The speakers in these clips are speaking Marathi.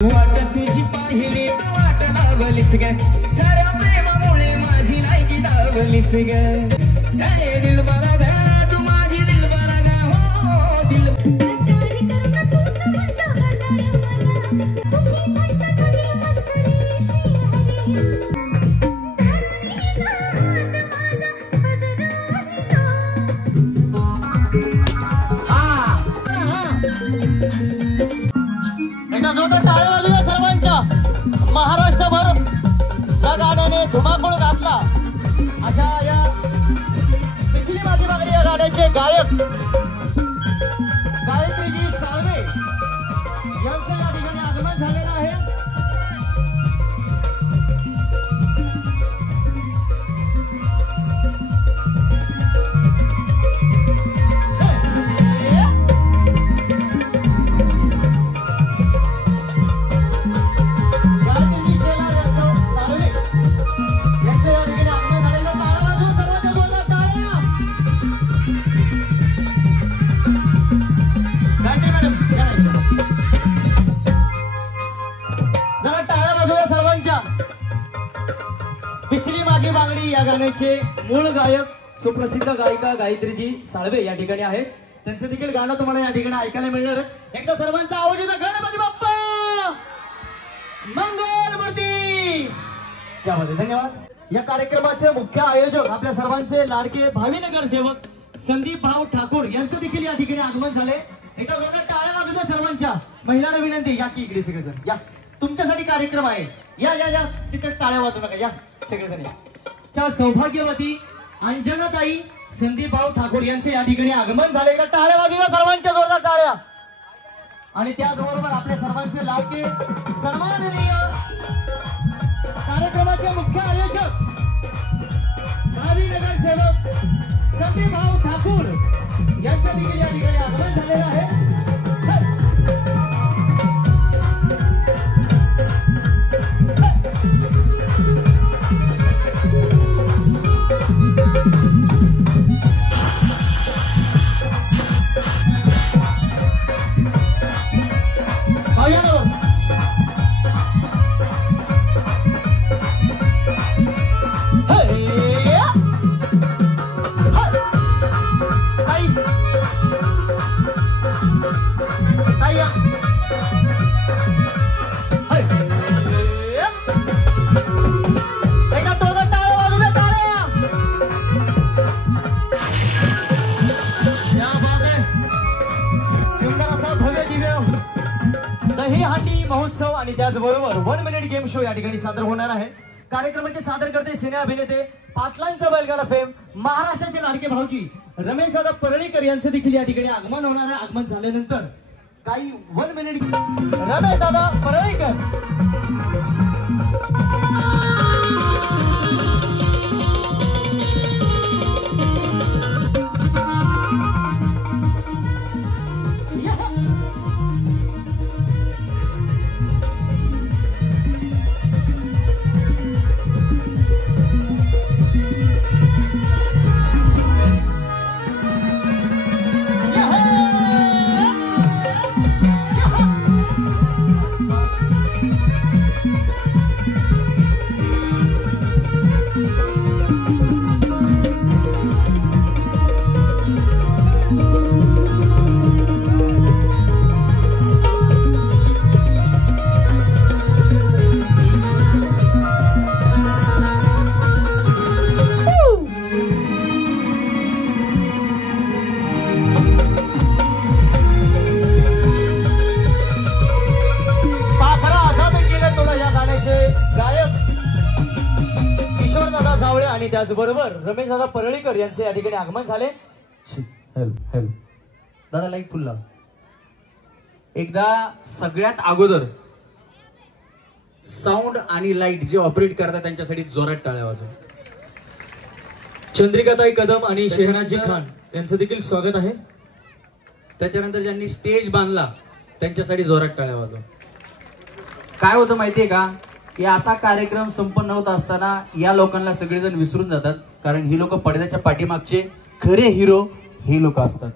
वाट तुझी पाहिली तर वाट लावलीस ग, खऱ्या प्रेमामुळे माझी लायकी दावलीस ग. हे दिल बरा ग, तू माझी दिल बरा ग, हो दिल महाराष्ट्रभर ज्या गाण्याने धुमाकूळ घातला अशा या पिछली माझी मागणी या गाण्याचे गायक गायत्री साळवे यांचं या ठिकाणी आगमन झालेलं आहे. पिछली माझी मागणी या गाण्याचे मूळ गायक सुप्रसिद्ध गायिका गायत्रीजी साळवे या ठिकाणी आहेत. त्यांचं देखील गाणं तुम्हाला या ठिकाणी ऐकायला मिळणार. एकदा सर्वांचा आवाज येतो, गणपती बाप्पा मंगलमूर्ती. त्यामध्ये धन्यवाद. या कार्यक्रमाचे मुख्य आयोजक आपल्या सर्वांचे लाडके भावी नगरसेवक संदीप भाऊ ठाकूर यांचं देखील या ठिकाणी आगमन झाले. एकदा जोरदार टाळ्या वाजवून सर्वांच्या. महिलांना विनंती, या की इकडे सगळेजण या, तुमच्यासाठी कार्यक्रम आहे. या या या तिथेच टाळ्या वाजवू नका, या सगळेजण या. त्या सौभाग्यवती अंजनाताई संदीप भाऊ ठाकूर यांचे या ठिकाणी आगमन झाले. एकदा टाळ्या वाजवूया सर्वांच्या, जोरदार टाळ्या. आणि त्याचबरोबर आपल्या सर्वांचे लाडके सन्माननीय कार्यक्रमाचे मुख्य आयोजक भावी नगरसेवक संदीप भाऊ ठाकूर यांच्या देखील या ठिकाणी आगमन झालेलं आहे. महोत्सव आणि त्याचबरोबर 1 मिनिट गेम शो या ठिकाणी सादर होणार आहे. कार्यक्रमाचे सादर करते सिने अभिनेते पाटलांचा बैलगाडा फेम महाराष्ट्राचे लाडके भाऊजी रमेश दादा परळीकर यांचं देखील या ठिकाणी आगमन होणार आहे. आगमन झाल्यानंतर काही 1 मिनिट रमेश दादा परळीकर. आणि त्याचबरोबर रमेश दादा परळीकर यांचे या ठिकाणी आगमन झाले. दादा लाईट फुल लाव. एकदा सगळ्यात अगोदर साऊंड आणि लाईट जे ऑपरेट करतात त्यांच्यासाठी जोरात टाळ्या वाजवा. चंद्रिकाताई कदम आणि शेहनाजी खान यांचं देखील स्वागत आहे. त्याच्यानंतर ज्यांनी स्टेज बांधला त्यांच्यासाठी जोरात टाळ्या वाजवा. काय होतं माहितीये का, की असा कार्यक्रम संपन्न होत असताना या लोकांना सगळेजण विसरून जातात, कारण ही लोक पडद्याच्या पाठीमागचे खरे हिरो हे लोक असतात.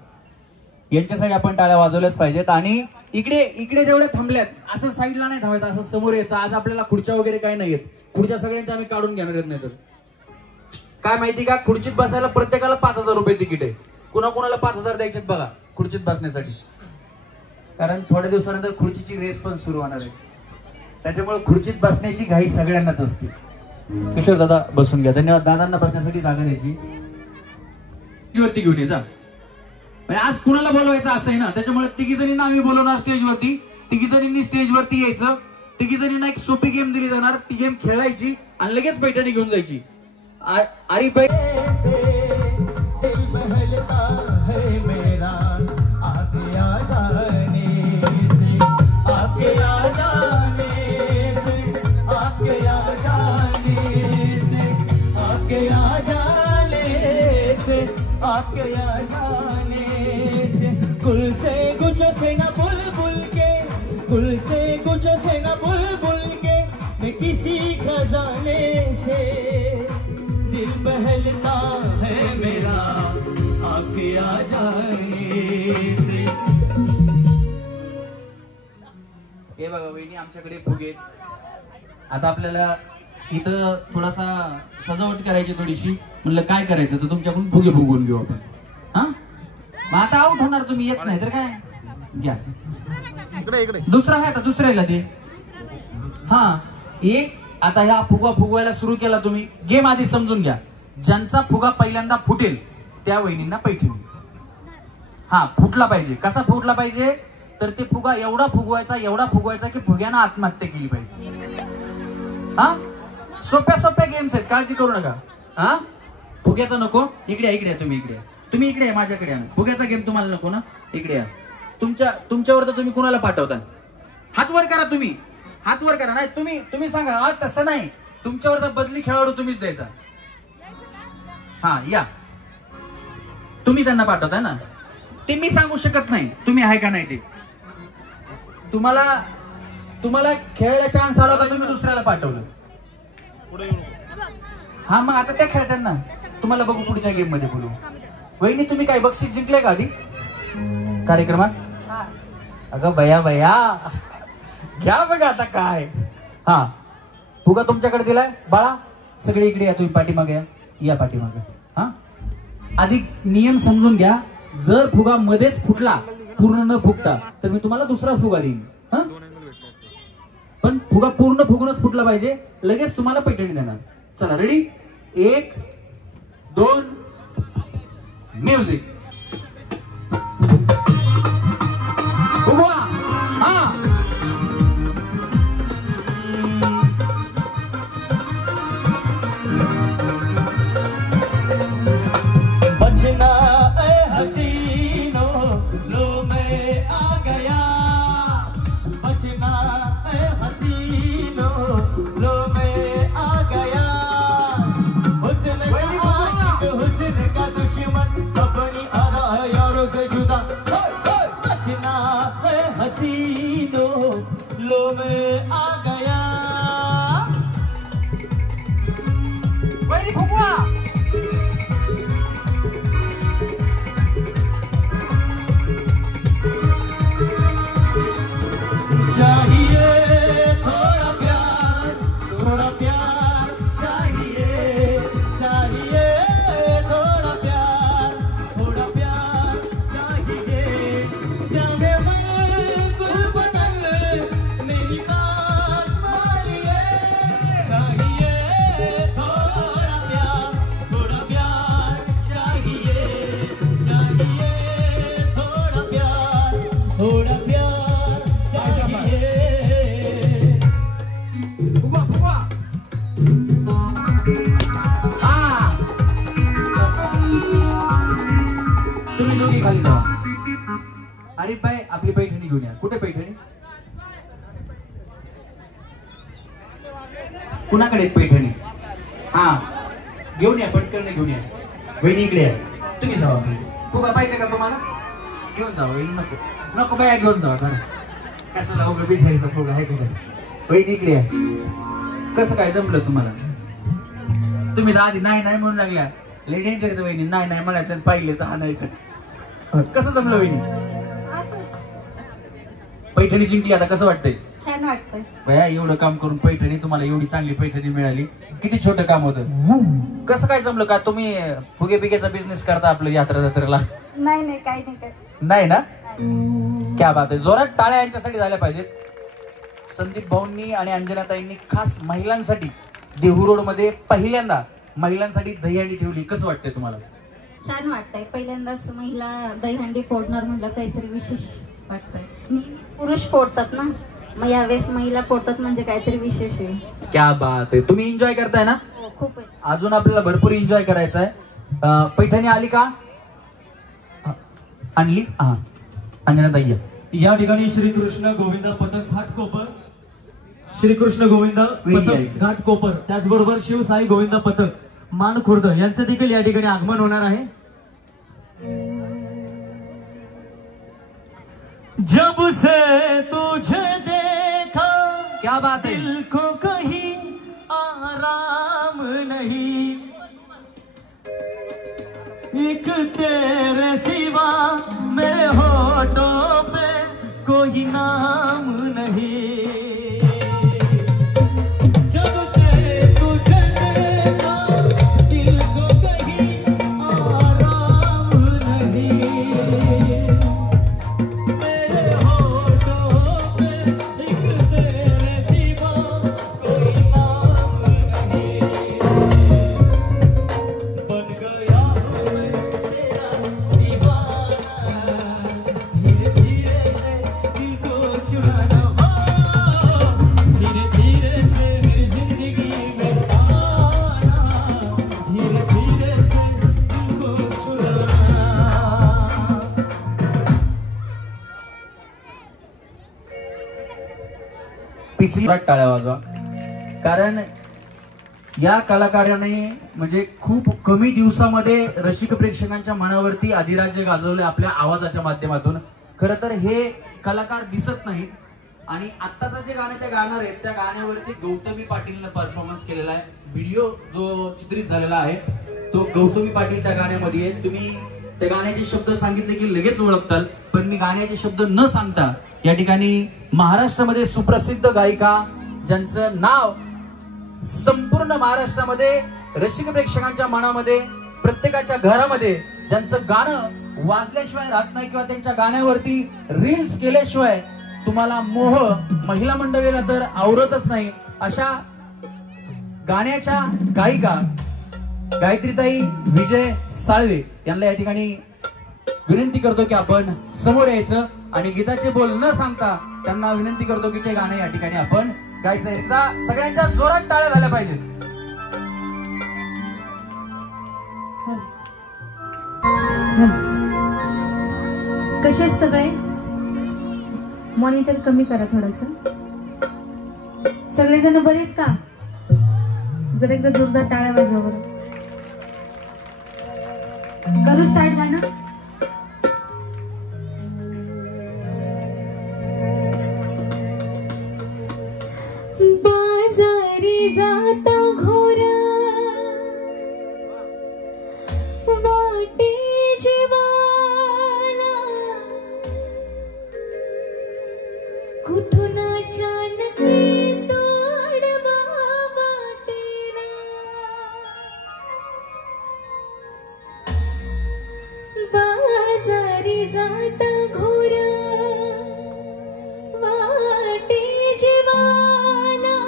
यांच्यासाठी आपण टाळ्या वाजवल्याच पाहिजेत. आणि इकडे जेवढे थांबल्यात असं साईडला नाही थांबायचं, असं समोर यायचं. आज आपल्याला खुर्च्या वगैरे काही नाहीयेत, खुर्च्या सगळ्यांच्या आम्ही काढून घेणार आहेत. नाही तर काय माहिती का, खुर्चीत बसायला प्रत्येकाला 5,000 रुपये तिकीट आहे. कुणाला 5,000 द्यायचेत बघा खुर्चीत बसण्यासाठी, कारण थोड्या दिवसानंतर खुर्चीची रेस पण सुरू होणार आहे. त्याच्यामुळे खुर्चीत बसण्याची घाई सगळ्यांनाच असते. किशोर दादा बसून घ्या. धन्यवाद. दादांना बसण्यासाठी जागा द्यायची. वरती घेऊन ये जा. आज कुणाला बोलवायचं असं आहे ना, त्याच्यामुळे तिघी जणींना आम्ही बोलवणार स्टेजवरती. तिघी जणींनी स्टेजवरती यायचं. तिघी जणींना एक सोपी गेम दिली जाणार, ती गेम खेळायची आणि लगेच पैठणी घेऊन जायची. अरे बाई कुल से गुजो से ना बुलबुल के, कुल से गुजो से ना बुलबुल के, मैं किसी खजाने से दिल बहलता है मेरा आपके आ जाने से. हे बघा वहिनी, आमच्याकडे फुगे. आता आपल्याला इथं थोडासा सजावट करायची थोडीशी. म्हणलं काय करायचं, तर तुमच्याकडून फुगे फुगवून घेऊ आपण. हा मग आता आउट होणार तुम्ही, येत नाही तर काय घ्या. दुसरा आहे आता, दुसऱ्याला ते. हा एक आता ह्या फुगा फुगवायला सुरू केला तुम्ही. गेम आधी समजून घ्या. ज्यांचा फुगा पहिल्यांदा फुटेल त्या वहिनींना पैठणी. हा फुटला पाहिजे. कसा फुटला पाहिजे, तर ते फुगा एवढा फुगवायचा की फुग्यानं आत्महत्या केली पाहिजे. हा सोप्या गेम्स आहेत, काळजी करू नका. हा फुग्याचा नको. इकडे या तुम्ही इकडे या माझ्याकडे या. फुग्याचा गेम तुम्हाला नको ना, इकडे या. तुमच्यावर तर तुम्ही कुणाला पाठवता. हात वर करा, तुम्ही हात वर करा. नाही तुम्ही सांगा. तसं नाही, तुमच्यावरचा बदली खेळाडू तुम्हीच द्यायचा. हा या, तुम्ही त्यांना पाठवताय ना, ते मी सांगू शकत नाही तुम्ही आहे का नाही ते. तुम्हाला खेळायला चान्स आला होता, तुम्ही दुसऱ्याला पाठवलं. हा मग आता त्या खेळतात ना, तुम्हाला बघू पुढच्या गेम मध्ये बोलू. वहिनी तुम्ही काय बक्षीस जिंकले का आधी कार्यक्रमात? अगं बया घ्या बघा आता काय. हा फुगा तुमच्याकडे दिलाय बाळा. सगळे इकडे या, तुम्ही पाठीमागे या पाठीमागे. हा आधी नियम समजून घ्या. जर फुगा मध्येच फुटला पूर्ण न फुगता, तर मी तुम्हाला दुसरा फुगा देईन. हा पण फुगा पूर्ण फुगूनच फुटला पाहिजे, लगेच तुम्हाला पैठणी देणार. चला रेडी, 1 2 म्युझिक. फुगवा. हा बचना ए हसीनो लो मैं आ गया, बचना ए हसीनो लो मैं आ गया. हुस्न का आशिक हुस्न का दुश्मन अपनी अदा यारों से जुदा. बचना ए हसीनो लो मैं आ गया. वैरी फुगवा. चाहिए थोड़ा प्यार चाहिए थोड़ा प्यार चाहिए. जाने मन कुल बदल मेरी बात मानिए. चाहिए थोड़ा प्यार चाहिए थोड़ा प्यार चाहिए. फुगवा. तुम्ही दोघी खाली जावा. अरे बाय आपली पैठणी घेऊन या. कुठे पैठणी? कुणाकडे पैठणी? हा घेऊन या, पटकन घेऊन या. वहिनी इकडे या. तुम्ही जावा. फुगा पाहिजे का तुम्हाला? घेऊन जावा. वहिनी नको बाया, घेऊन जावा. कशाला उगा बिचारीचा फुगा आहे का? वहिनी इकडे या. कसं काय जमलं तुम्हाला? तुम्ही तर आधी नाही म्हणून लागल्या. लय डेंजर येतं वहिनी. नाही म्हणायचं, पाहिलेच आणायचं. कसं जमलं वहिनी? पैठणी जिंकली, आता कसं वाटतंय? छान वाटतंय. भया एवढं काम करून पैठणी, तुम्हाला एवढी चांगली पैठणी मिळाली, किती छोटं काम होतं. कसं काय जमलं? का तुम्ही फुगे बिगेचा बिझनेस करता आपलं यात्रा जत्रेला? नाही काही नाही काय. नाही ना? क्या बात आहे. जोरात टाळ्या यांच्यासाठी झाल्या पाहिजेत. संदीप भाऊंनी आणि अंजनाताईंनी खास महिलांसाठी देहू रोड मध्ये पहिल्यांदा महिलांसाठी दहीहंडी ठेवली. कसं वाटतंय तुम्हाला? छान वाटतंय. पहिल्यांदाच महिला दहीहंडी फोडणार म्हटलं काहीतरी विशेष वाटतंय. नेहमीच पुरुष फोडतात ना, मग यावेळेस महिला फोडतात म्हणजे काहीतरी विशेष आहे. क्या बात आहे. तुम्ही एन्जॉय करताय ना? हो, खूप आहे. अजून आपल्याला भरपूर एन्जॉय करायचं आहे. पैठणी आली का? आणली? हा, अंजनाताई या ठिकाणी श्रीकृष्ण गोविंद पथक घाटकोपर, श्रीकृष्ण गोविंद पथक घाटकोपर, त्याचबरोबर शिवसाई गोविंद पथक मान खुर्द यांचं देखील या ठिकाणी आगमन होणार आहे. जब से तुझे देखा, क्या बात है, दिल को कहीं आराम नहीं, एक तेरे सिवा मेरे होठों पे कोई नाम नहीं. जब से तुझे देखा, दिल को कहीं आराम नहीं, मेरे होठों पे एक तेरे सिवा कोई नाम नहीं. बन गया हूँ मैं तेरा दीवाना, धीरे धीरे से दिल को चुराना, धीरे धीरे से मेरी जिंदगी में आना, धीरे धीरे से दिल को चुराना. पिचली टाळ्या वाजवा. कारण या कलाकाराने म्हणजे खूप कमी दिवसामध्ये रसिक प्रेक्षकांच्या मनावरती अधिराज्य गाजवले आपल्या आवाजाच्या माध्यमातून. खरं तर हे कलाकार दिसत नाहीत आणि आत्ताचं जे गाणं त्या गाणार आहेत त्या गाण्यावरती गौतमी पाटीलनं परफॉर्मन्स केलेला आहे. व्हिडिओ जो चित्रित झालेला आहे तो गौतमी पाटील त्या गाण्यामध्ये आहे. तुम्ही त्या गाण्याचे शब्द सांगितले की लगेच ओळखताल, पण मी गाण्याचे शब्द न सांगता या ठिकाणी महाराष्ट्रामध्ये सुप्रसिद्ध गायिका ज्यांचं नाव संपूर्ण महाराष्ट्रामध्ये रसिक प्रेक्षकांच्या मनामध्ये प्रत्येकाच्या घरामध्ये ज्यांचं गाणं वाजल्याशिवाय राहत नाही किंवा त्यांच्या गाण्यावरती रील्स केल्याशिवाय तुम्हाला मोह महिला मंडळीला तर आवरतच नाही, अशा गाण्याच्या गायिका गायत्रीताई विजय साळवे यांना या ठिकाणी विनंती करतो की आपण समोर यायचं आणि गीताचे बोल न सांगता त्यांना विनंती करतो की ते गाणं या ठिकाणी आपण गायचं. एकदा सगळ्यांच्या जोरात टाळ्या झाल्या पाहिजेत. कसे सगळे? मॉनिटर कमी करा थोडस. सगळेजण बरे आहेत का? जर एकदा जोरदार टाळ्या वाजवा बरं. करू स्टार्ट गाणं. बाजारी जाता घोर वाटे जीवाला, कुठून अचानक तोडवा वाटेला, बाजारी जाता घोर वाटे जीवाला,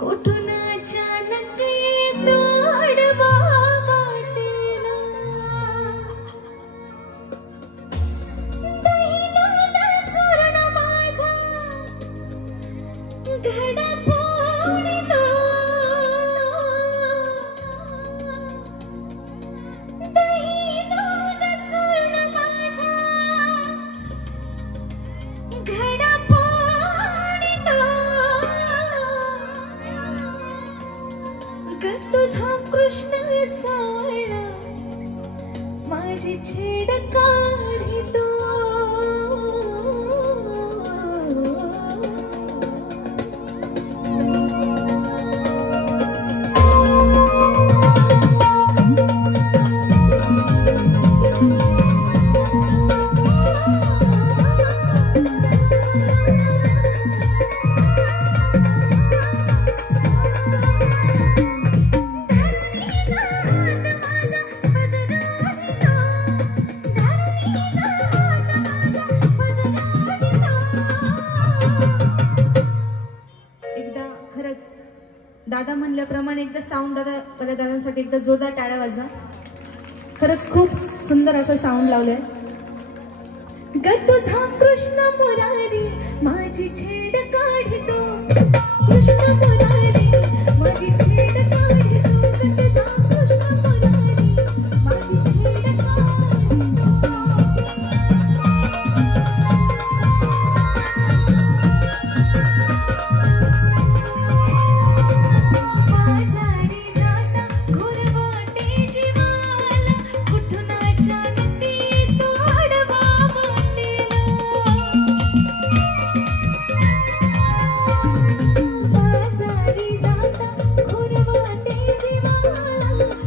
कुठून अचानक तोडवा वाटेला, दही दूध चूर्ण माझा घडा फोडितो, दही दूध चूर्ण माझा घडा फोडितो, ग तुझा कृष्ण सावळा माझी छेड काढितो, दादा म्हणल्याप्रमाणे एकदा साऊंड दादांसाठी एकदा जोरदार टाळ्या वाजवा. खरंच खूप सुंदर असं साऊंड लावलंय. ग तुझा कृष्ण मुरारी माझी छेड काढतो, कृष्ण मुरारी माझी छेड काढतो, ग तुझा कृष्ण मुरारी माझी छेड काढतो. बाजारी जाता घोरवाटे जीवाला, कुठून अचानक येतो आडवा वाटेला. बाजारी जाता घोरवाटे जीवाला,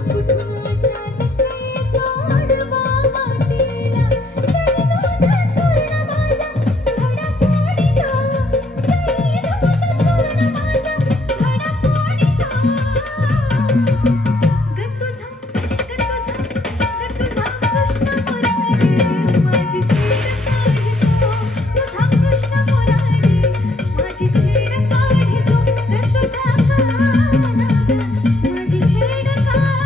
कुठून अचानक येतो आडवा वाटेला. तरी दोन चूर्ण माझा घडा फोडितो, तरी दोन चूर्ण माझा घडा फोडितो. ग तुझा कृष्ण मुरारी माझी छेड काढतो, तुझा कृष्ण मुरारी माझी छेड काढतो, ग तुझा काना माझी छेड काढतो.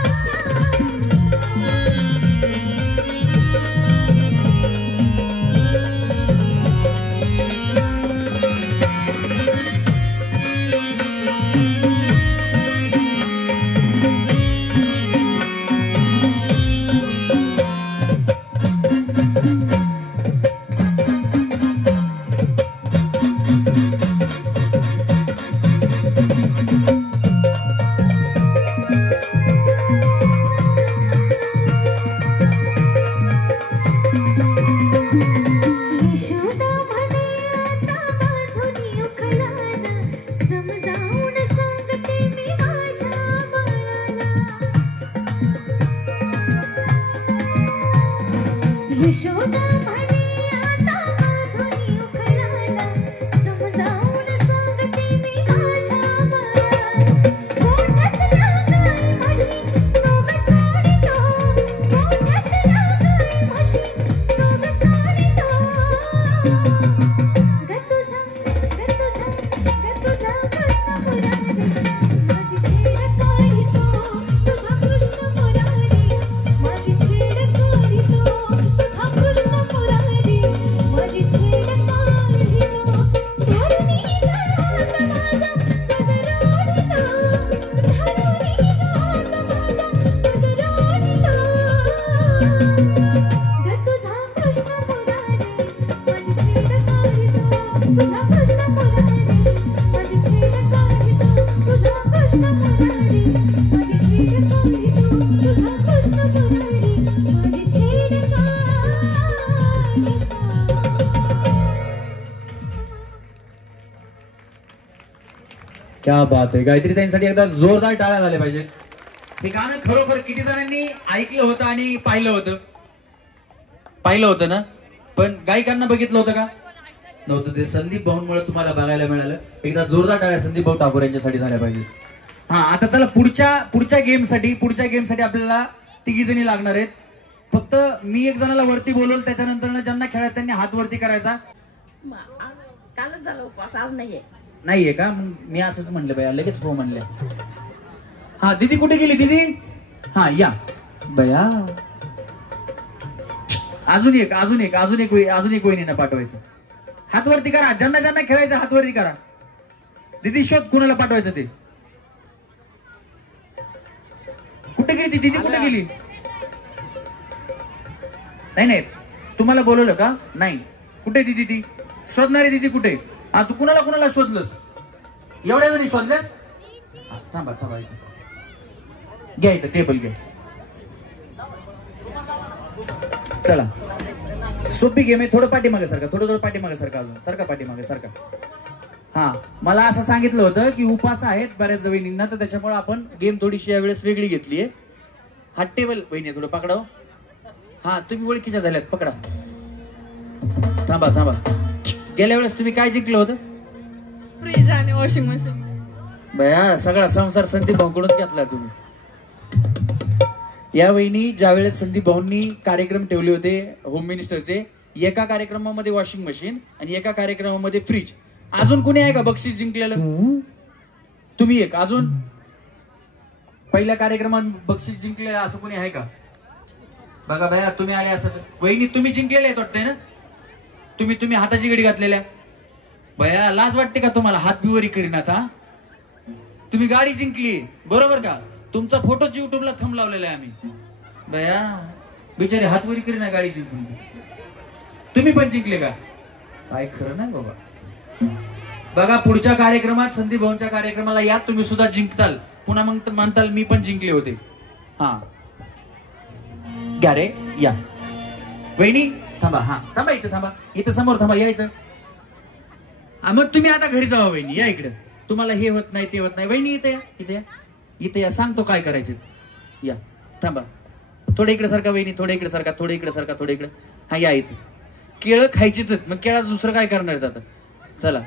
यशोदा म्हणे आता बांधून उखळाला, समजावून सांगते मी माझ्या बाळाला. यशोदा म्हणे आता बांधून उखळाला, समजावून सांगते मी माझ्या बाळाला. गोठ्यातल्या गाई म्हशी दोघ सोडितो, गोठ्यातल्या गाई म्हशी दोघ सोडितो. ग तुझा कृष्ण मुरारी माझी छेड काढतो, तुझा कृष्ण मुरारी माझी छेड काढतो, तुझा कृष्ण मुरारी माझी छेड काढतो. धरुणी हात माझा पदराडितो, धरुणी हात माझा पदराडितो. ग तुझा कृष्ण मुरारी माझी छेड काढतो, तुझा कृष्ण मुरारी माझी छेड काढतो, तुझा कृष्ण मुरारी माझी छेड काढतो, तुझा कृष्ण मुरारी माझी छेड काढतो. क्या बात आहे. गायत्री ताईंसाठी एकदा जोरदार टाळ्या झाल्या पाहिजे. हे गाणं खरोखर किती जणांनी ऐकलं होतं आणि पाहिलं होतं ना, पण गायकांना बघितलं होतं का? नव्हतं. ते संदीप भाऊंमुळे तुम्हाला बघायला मिळालं. एकदा जोरदार टाळ्या संदीप भाऊ ठाकूर यांच्यासाठी झाल्या पाहिजे. हा, आता चला पुढच्या गेमसाठी आपल्याला तिघी जणी लागणार आहेत. फक्त मी एक जणाला वरती बोलवलं, त्याच्यानंतर ज्यांना खेळायचं त्यांनी हात वरती करायचा. कालच झाला उपवास, आज नाहीये का? मग मी असंच म्हणलं बया, लगेच हो म्हणले. हा, दीदी कुठे गेली दीदी? हा या बया. अजून एक वहिनींना पाठवायचं. हात वरती करा, ज्यांना खेळायचं हात वरती करा. दीदी शोध कुणाला पाठवायचं ते. कुठे गेली ती दीदी? कुठे गेली? नाही, तुम्हाला बोलवलं का? नाही. कुठे दीदी ती? शोधणारी दीदी कुठे? हा, तू कुणाला शोधलंस? एवढ्या जणी शोधल्यास? थांबा घ्या, इथं टेबल घ्या. चला, सोपी गेम आहे. थोडं पाठीमागे सारखा, थोडं पाठीमागे सारखा, अजून सारखा पाठीमागे सारखा. हा, मला असं सांगितलं होतं की उपास आहेत बऱ्याच वहिनींना, तर त्याच्यामुळे आपण गेम थोडीशी यावेळेस वेगळी घेतलीये. हा टेबल वहिनी थोडं पकडाव. हा, तुम्ही ओळखीच्या झाल्यात, पकडा. थांबा. गेल्या वेळेस तुम्ही काय जिंकलं होतं? फ्रीज आणि वॉशिंग मशीन. बया, सगळा संसार संदीप भाऊकडून घेतला तुम्ही. या वहिनी ज्यावेळेस संदीप भाऊंनी कार्यक्रम ठेवले होते होम मिनिस्टरचे, एका कार्यक्रमामध्ये वॉशिंग मशीन आणि एका कार्यक्रमामध्ये फ्रीज. अजून कोणी आहे का बक्षीस जिंकलेलं? तुम्ही एक अजून पहिल्या कार्यक्रमात बक्षीस जिंकलेलं असं कोणी आहे का? बघा बाया तुम्ही आले असत. वहिनी तुम्ही जिंकलेले आहेत वाटतंय ना? तुम्ही हाताची घडी घातलेल्या. बया लाज वाटते का तुम्हाला? हात बिवरी करीनात हा. तुम्ही गाडी जिंकली बरोबर का? तुमचा फोटोच युट्यूबला थंब लावलेला आहे आम्ही. बया बिचारे हातवरी करीना गाडी जिंकून. तुम्ही पण जिंकले का? काय खरं नाही बाबा. बघा पुढच्या कार्यक्रमात संदीप भाऊंच्या कार्यक्रमाला या तुम्ही सुद्धा जिंकताल. पुन्हा मग म्हणताल मी पण जिंकले होते. हा घ्या रे या. वहिनी थांबा. हा थांबा इथं थांबा. इथं समोर थांबा. या इथं. मग तुम्ही आता घरी जावा वहिनी. या इकडे. तुम्हाला हे होत नाही ते होत नाही. वहिनी इथे या. इथे या. इथे या. सांगतो काय करायचं. या थांबा. थोडे इकडे सारखा वहिनी. थोडे इकडे सारखा. थोडे इकडे सारखा. थोडे इकडे. हा या इथे. केळं खायचीच. मग केळाच दुसरं काय करणार आता? चला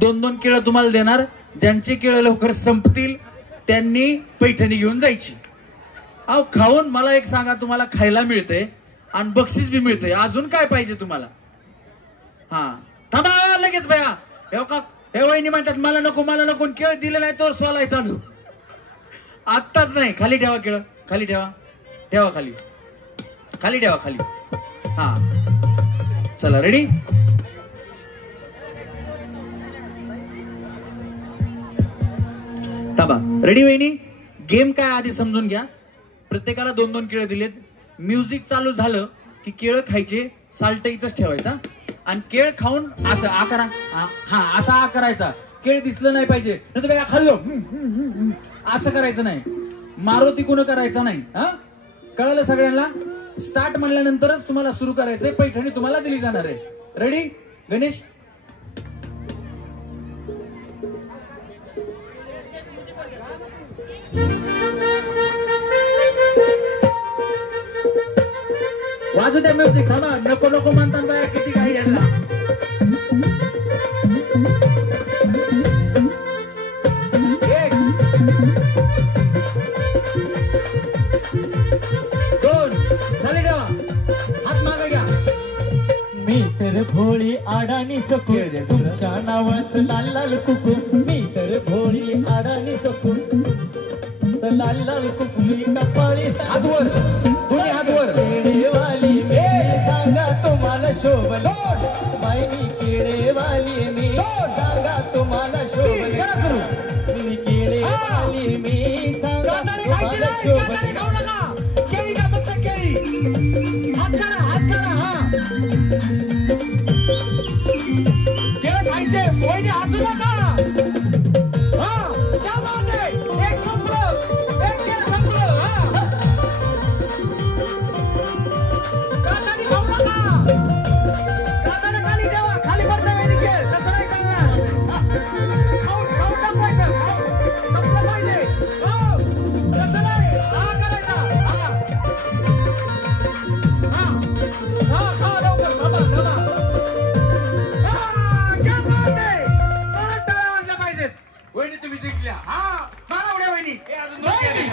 2-2 केळं तुम्हाला देणार. ज्यांचे केळं लवकर संपतील त्यांनी पैठणी घेऊन जायची. अहो खाऊन मला एक सांगा. तुम्हाला खायला मिळते आणि बक्षीस बी मिळते. अजून काय पाहिजे तुम्हाला? हा थांबा लगेच बया. हे वहिनी म्हणतात मला नको मला नको. केळ दिलं नाही तर सोलाय चालू. आत्ताच नाही. खाली ठेवा केळं. खाली ठेवा. ठेवा खाली. खाली ठेवा खाली. हा चला रेडी. थांबा. रेडी वहिनी. गेम काय आधी समजून घ्या. प्रत्येकाला 2-2 केळं दिलेत. म्युझिक चालू झालं की केळं खायचे. साल्ट इथंच ठेवायचा आणि केळ खाऊन असं आकारा. हा असा आ करायचा. केळ दिसलं नाही पाहिजे. नाही तर खाल्लो असं करायचं नाही. मारुती कोण करायचा नाही. हा कळलं सगळ्यांना? स्टार्ट म्हणल्यानंतरच तुम्हाला सुरू करायचंय. पैठणी तुम्हाला दिली जाणार आहे. रेडी गणेश. वाजू द्या म्युझिक. थांबा. नको नको म्हणतात बाया. किती काही यांना. एक 2 खाली ठेवा. हात मागे घ्या. मी तर भोळी आडानी सकू. तुमच्या नावाचं लाल लाल कुकू. मी तर भोळी आडानी सकू. लाल लाल कुकू कपाळी. हात वर. दोन्ही हात वर. केळेवाली मी सांगा तुम्हाला शोभल. बाई केळेवाली मी सांगा तुम्हाला शोभल. मी केळेवाली मी सांगा तुम्हाला शोभल. खाऊ नका. केळी का फक्त केळी. हात करा. हात करा. हा केळं खायचे. वहिनी हसू नका. हा क्या बात आहे. एक संपलं. एक केळं संपलं. हा काकानी खाऊ नका. काकाने खाली ठेवा. खाली पडतं वहिनी केळ. तसं नाही चालणार. खाऊन टाकवायचं. संपलं पाहिजे. हो तसं नाही. हा करायचा. हा खा लवकर. थांबा थांबा. क्या बात आहे. टाळ्या वाजल्या पाहिजेत. वहिनी तुम्ही जिंकल्या. हा मारा उड्या वहिनी.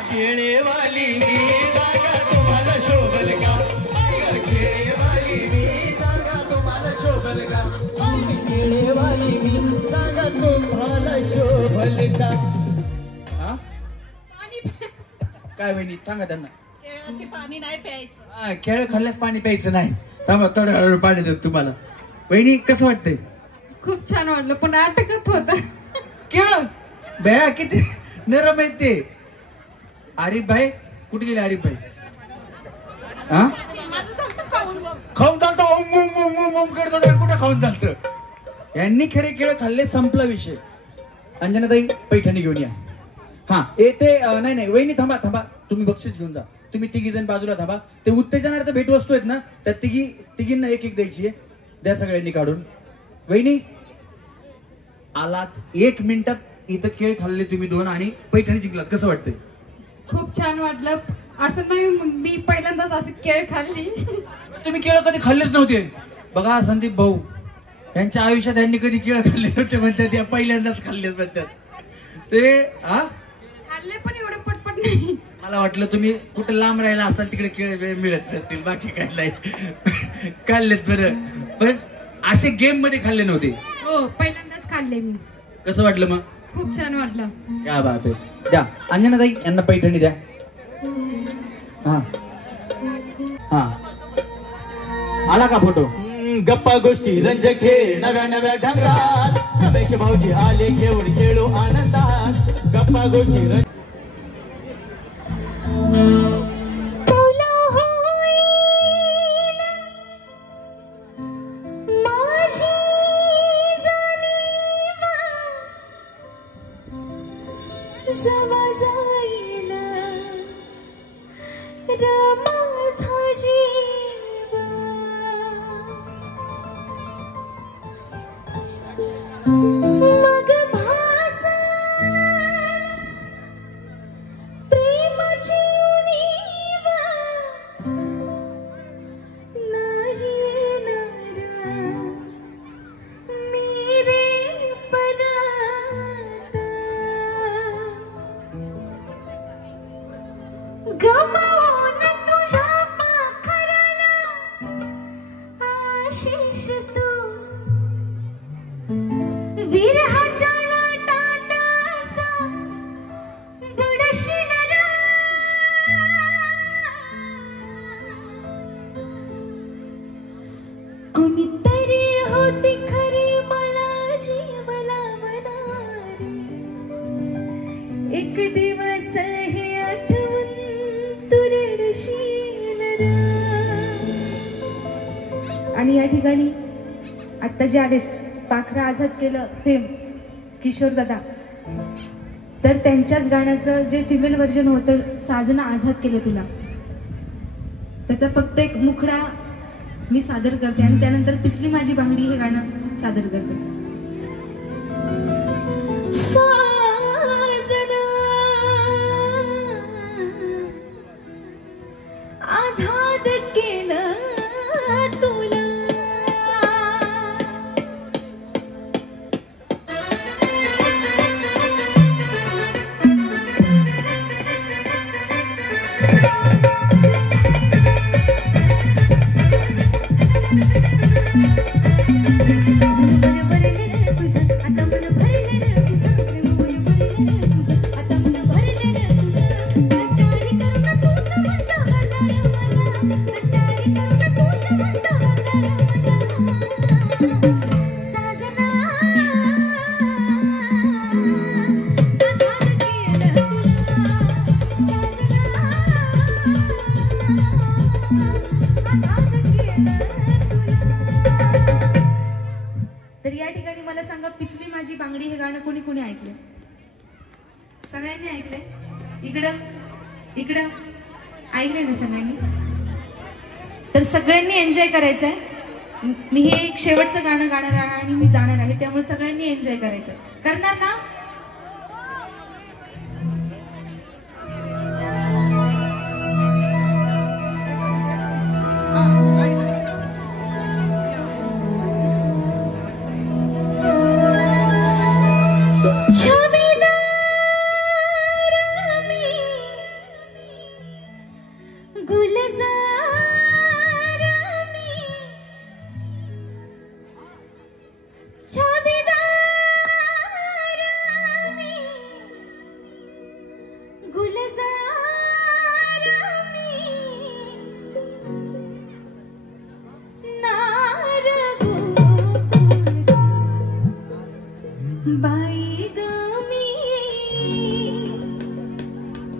केळेवाली मी सांगा तुम्हाला शोभल का. केळेवाली मी सांगा तुम्हाला शोभल का. केळेवाली मी सांगा तुम्हाला शोभल का. काय वहिनी सांगा त्यांना. केळवरती पाणी नाही प्यायचं. केळं खाल्ल्यास पाणी प्यायचं नाही. थांबा थोडं हळूहळू पाणी देतो तुम्हाला. वहिनी कसं वाटतंय? खूप छान वाटलं पण अटकत होत. केळं बया किती नरम आहेत ते. आरिफ भाई कुठे गेले? आरिफ भाई हा खाऊन चालतो. कुठे खाऊन चालतं. यांनी खरे केळं खाल्ले. संपला विषय. अंजनाताई पैठणी घेऊन या. हा येते. नाही वहिनी थांबा थांबा. तुम्ही बक्षीस घेऊन जा. तुम्ही 3 जण बाजूला थांबा. ते उत्तेजनार्थ भेटवस्तू आहेत ना त्या तिघींना 1-1 द्यायची आहे. द्या सगळ्यांनी काढून. वहिनी आलात 1 मिनिटात इथं केळ खाल्ले तुम्ही 2 आणि पैठणी जिंकलात. कसं वाटतंय? खूप छान वाटलं. असं नाही मी पहिल्यांदाच अशी केळ खाल्ली. तुम्ही केळं कधी खाल्लेच नव्हते. बघा संदीप भाऊ यांच्या आयुष्यात यांनी कधी केळं खाल्ले नव्हते म्हणतात. या पहिल्यांदाच खाल्ले म्हणतात ते. हा खाल्ले पण एवढे पटपट नाही. मला वाटलं तुम्ही कुठे लांब राहिला असताल तिकडे केळ मिळत नसतील. बाकी काय नाही. खाल्लेत बरं. पण असे गेम मध्ये खाल्ले नव्हते. हो पहिल्यांदाच खाल्ले मी. कसं वाटलं मग? खूप छान वाटलं. काय बात आहे. द्या अंजना ताई यांना पैठणी द्या. हा हा आला का फोटो. गप्पा गोष्टी रंजक खेळ नव्या नव्या ढंगात रमेश भाऊजी आले घेऊन खेळू आनंदात. गप्पा गोष्टी आणि या ठिकाणी आत्ता जे आलेत पाखरा आझाद केलं फेम किशोर दादा, तर त्यांच्याच गाण्याचं जे फिमेल व्हर्जन होतं साजना आझाद केलं तुला, त्याचा फक्त एक मुखडा मी सादर करते आणि त्यानंतर पिसली माझी बांगडी हे गाणं सादर करते. साजना आझाद केलं तुला, तर या ठिकाणी मला सांगा पिचली माझी बांगडी हे गाणं कोणी कोणी ऐकले? सगळ्यांनी ऐकले? इकडं इकडं ऐकले ना सगळ्यांनी? तर सगळ्यांनी एन्जॉय करायचं आहे. मी हे एक शेवटचं गाणं गाणार आहे आणि मी जाणार आहे, त्यामुळे सगळ्यांनी एन्जॉय करायचं. करणार ना? बाई गमी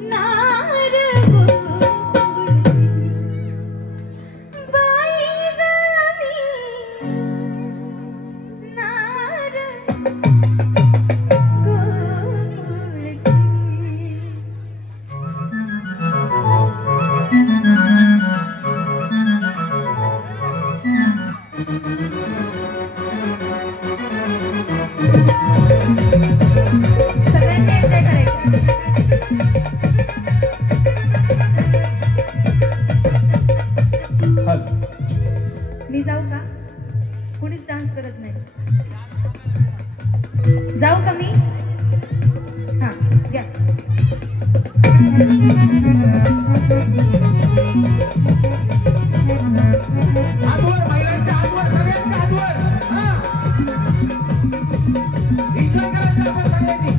नार गोकुळची, बाई गमी नार गोकुळची. सगळ्यांनी एन्जॉय करायचं. मी जाऊ का? कुणीच डान्स करत नाही. जाऊ का मी? हा घ्या. आजवर महिलांच्या आजवर सगळ्यांच्या आजवर एन्जॉय करायचं आपण सगळ्यांनी.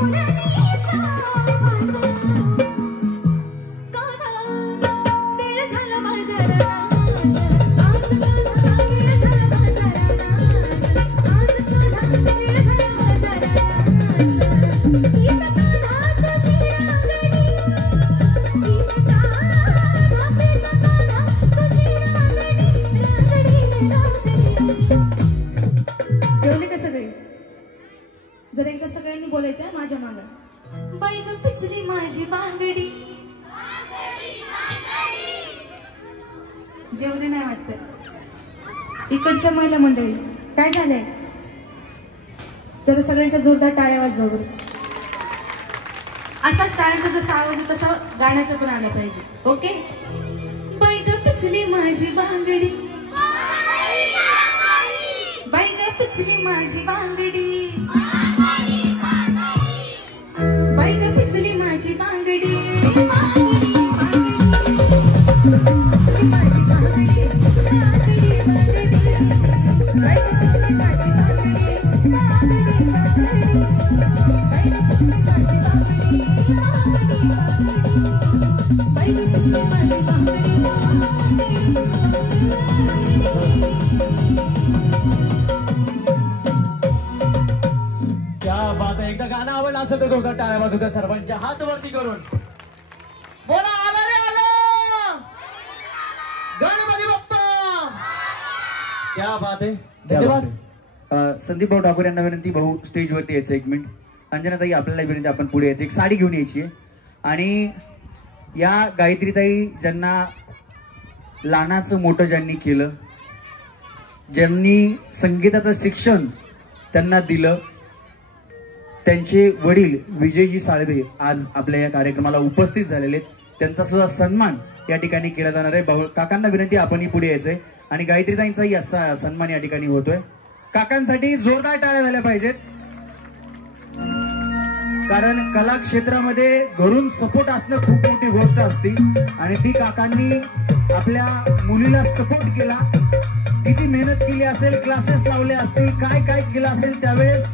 मुरलीचा आवाज. कान्हा वेळ झाला माझा राज, आज कान्हा वेळ झाला माझा राज, आज कान्हा वेळ झाला माझा राज. गीत कान्हा तुझी रांगडी, गीत कान्हा गीत कान्हा तुझी रांगडी, रांगडी रांगडी. जेवले का सगळे? जरा एकदा सगळ्यांनी बोलायचं आहे माझ्या मागं. बाई ग पिचली माझी बांगडी. जेवले नाही वाटत इकडच्या महिला मंडळी. काय झालंय? जरा सगळ्यांच्या जोरदार टाळ्या वाजवा बरं. असाच टाळ्यांचा जसा आवाज आहे तसा गाण्याचं पण आलं पाहिजे. ओके. बाई ग पिचली माझी बांगडी, बाई ग पिचली माझी बांगडी, बाई ग पिचली माझी बांगडी, बांगडी बांगडी पिचली माझी बांगडी, बांगडी बांगडी. बाई ग पिचली माझी बांगडी, बांगडी बांगडी. बाई ग पिचली माझी बांगडी, बांगडी बांगडी. बाई ग पिचली माझी बांगडी, बांगडी बांगडी. क्या बात आहे. एकदा गाणं आवडलं असेल तर जोरदार टाळ्या वाजू द्या सर्वांच्या हात वरती करून. बोला आला रे आला गणपती बाप्पा. क्या बात आहे. धन्यवाद. संदीप भाऊ ठाकूर यांना विनंती, भाऊ स्टेजवरती यायचं 1 मिनिट. अंजनाताई आपल्याला विनंती, आपण पुढे यायचं, एक साडी घेऊन यायची आहे. आणि या गायत्रीताई ज्यांना लहानाचं मोठं ज्यांनी केलं, ज्यांनी संगीताचं शिक्षण त्यांना दिलं, त्यांचे वडील विजयजी साळवे आज आपल्या या कार्यक्रमाला उपस्थित झालेले आहेत. त्यांचा सुद्धा सन्मान या ठिकाणी केला जाणार आहे. भाऊ काकांना विनंती, आपणही पुढे यायचंय. आणि गायत्रीताईंचाही असा सन्मान या ठिकाणी होतोय. काकांसाठी जोरदार टाळ्या झाल्या पाहिजेत, कारण कला क्षेत्रामध्ये घरून सपोर्ट असणं खूप मोठी गोष्ट असते. आणि ती काकांनी आपल्या मुलीला सपोर्ट केला, किती मेहनत केली असेल, क्लासेस लावले असतील, काय काय केलं असेल त्यावेळेस.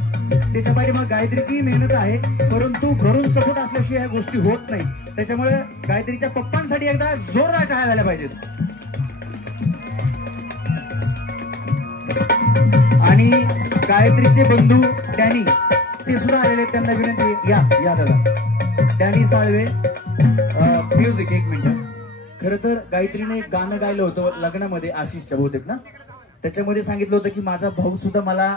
त्याच्या पाठीमागे गायत्रीची मेहनत आहे, परंतु घरून सपोर्ट असल्याशिवाय ह्या गोष्टी होत नाही. त्याच्यामुळे गायत्रीच्या पप्पांसाठी एकदा जोरदार टाळ्या झाल्या पाहिजेत. आणि गायत्रीचे बंधू डॅनी ते सुद्धा आलेले, त्यांना विनंती, या या दादा. डॅनी साळवे म्युझिक. 1 मिनिट. खरं तर गायत्रीने एक गाणं गायलं होतं लग्नामध्ये, आशिषच्या बहुतेक ना, त्याच्यामध्ये सांगितलं होतं की माझा भाऊ सुद्धा मला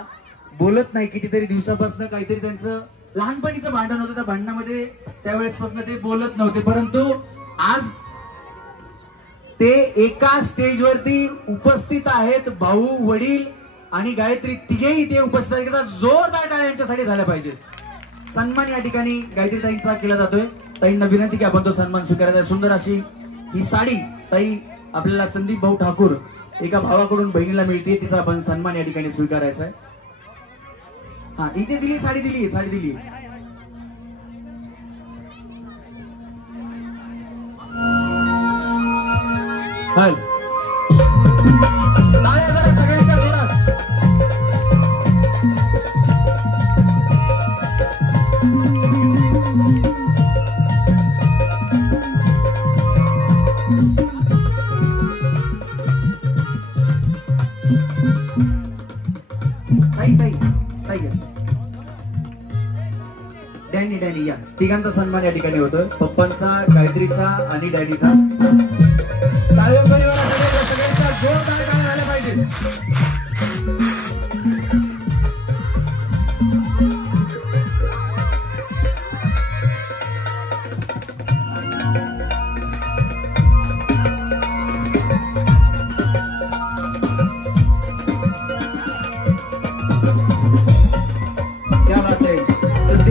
बोलत नाही. कितीतरी दिवसापासून काहीतरी त्यांचं लहानपणीचं भांडण होतं, त्या भांडणामध्ये त्यावेळेसपासून ते बोलत नव्हते. परंतु आज ते एका स्टेजवरती उपस्थित आहेत. भाऊ, वडील आणि गायत्री तिघेही ते उपस्थित आहेत. जोरदार टाळ्या यांच्यासाठी झाल्या पाहिजेत. सन्मान या ठिकाणी गायत्रीताईंचा केला जातोय. ताईंना विनंती की आपण तो सन्मान स्वीकारायचा. सुंदर अशी ही साडी ताई आपल्याला संदीप भाऊ ठाकूर एका भावाकडून बहिणीला मिळते, तिचा आपण सन्मान या ठिकाणी स्वीकारायचा आहे. हा, इथे दिली साडी, दिली साडी दिली. टाळ्या जरा सगळ्यांच्या जोरात. डॅनी या तिघांचा सन्मान या ठिकाणी होतोय. पप्पांचा, गायत्रीचा आणि डॅडीचा. साळवे परिवाराला सगळ्यांचा जोरदार टाळ्या झाल्या पाहिजे.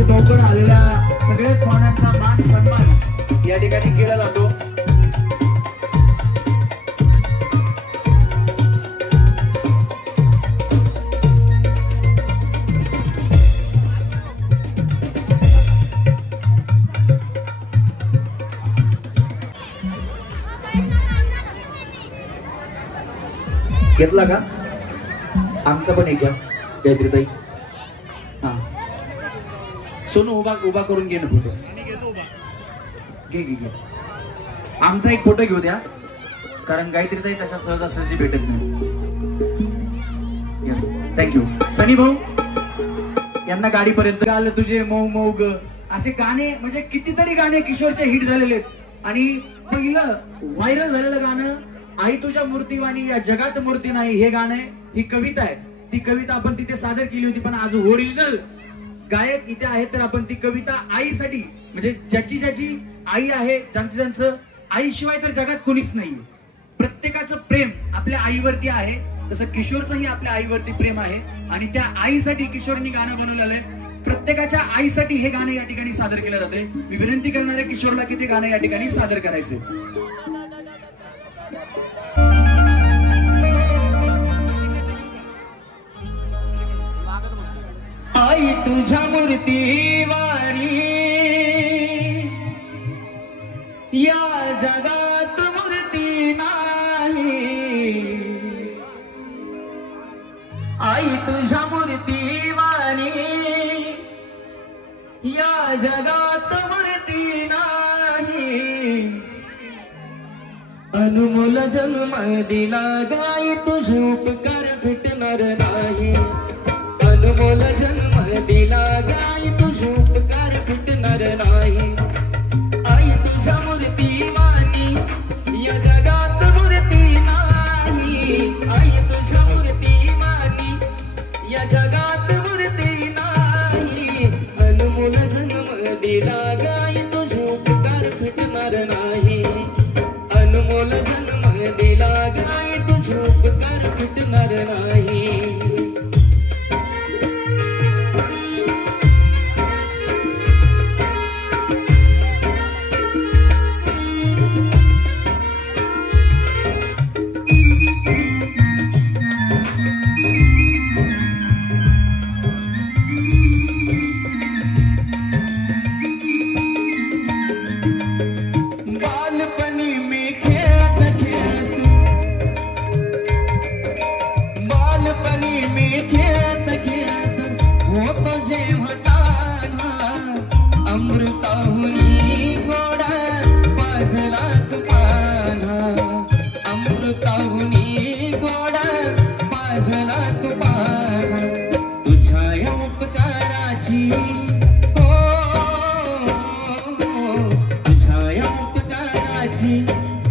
लवकर आलेल्या सगळ्याच पाहुण्यांचा मान सन्मान या ठिकाणी केला जातो. घेतला का? आमचा पण एक घ्या गायत्रीताई. हा, सोनू उभा करून घे ना फोटो. घे घे घे. आमचा एक फोटो घेऊ द्या, कारण गायत्री ताई तशा सहजासहजी भेटत नाही. Yes, thank you. सनी भाऊ यांना गाडीपर्यंत आलं तुझे मऊ मऊ ग, असे गाणे म्हणजे कितीतरी गाणे किशोरचे हिट झालेले आहेत. आणि पहिलं व्हायरल झालेलं गाणं आई तुझ्या मूर्तीवाणी या जगात मूर्ती नाही, हे गाणं ही कविता आहे. ती कविता आपण तिथे सादर केली होती, पण आज ओरिजिनल गायक इथे आहेत. तर आपण ती कविता आईसाठी, म्हणजे ज्याची ज्याची आई आहे, ज्यांचं आईशिवाय तर जगात कोणीच नाही, प्रत्येकाचं प्रेम आपल्या आईवरती आहे, तसं किशोरचंही आपल्या आईवरती प्रेम आहे. आणि त्या आईसाठी किशोरनी गाणं बनवलेलं आहे. प्रत्येकाच्या आईसाठी हे गाणं या ठिकाणी सादर केलं जाते. मी विनंती करणार आहे किशोरला की ते गाणं या ठिकाणी सादर करायचे. आई तुझ्या मूर्तीवाणी या जगात मूर्ती नाही, आई तुझ्या मूर्तीवाणी या जगात मूर्ती नाही, अनमोल जन्म दिला गाई तुझे उपकार फिटणार नाही, अनमोल जन्म दिला गाई तुझे उपकार फिटणार नाही. आई तुझ्या मूर्तीवाणी या जगात मूर्ती नाही, आई तुझ्या मूर्तीवाणी या जगात मूर्ती नाही, अनमोल जन्म दिला गाई तुझे उपकार फिटणार नाही, अनमोल जन्म दिला गाई तुझे उपकार फिटणार नाही.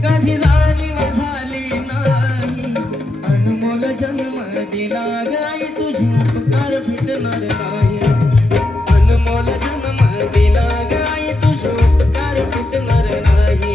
कधी जाणीव झाली नाही, अनमोल जन्म दिला गाई तुझे उपकार फिटणार नाही, अनमोल जन्म दिला गाई तुझे उपकार फिटणार नाही.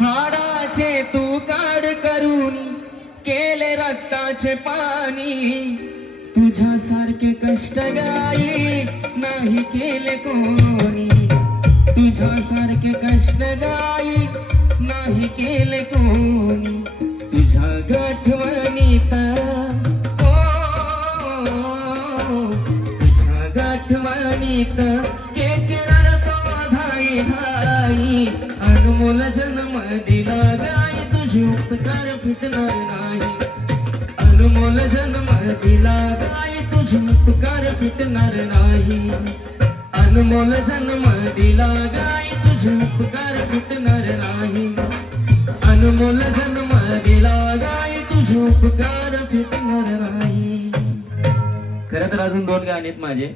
हाडाचे तू काढ करून केले रक्ताचे पाणी, तुझ्यासारखे कष्ट गाई नाही केले कोणी, तुझ्यासारखे कष्ट गाई नाही केले कोणी. तुझ्या गठवणीत तुझ्या गठवणीत धाई, अनमोल जन्म दिला गाई तुझे उपकार फिटणार नाही, अनमोल जन्म दिला गाई तुझे उपकार फिटणार नाही, अनमोल जन्म दिला गाई तुझे उपकार फिटणार नाही, अनमोल जन्म दिला गाई तुझे उपकार फिटणार नाही. खरं तर अजून 2 गाणे आहेत माझे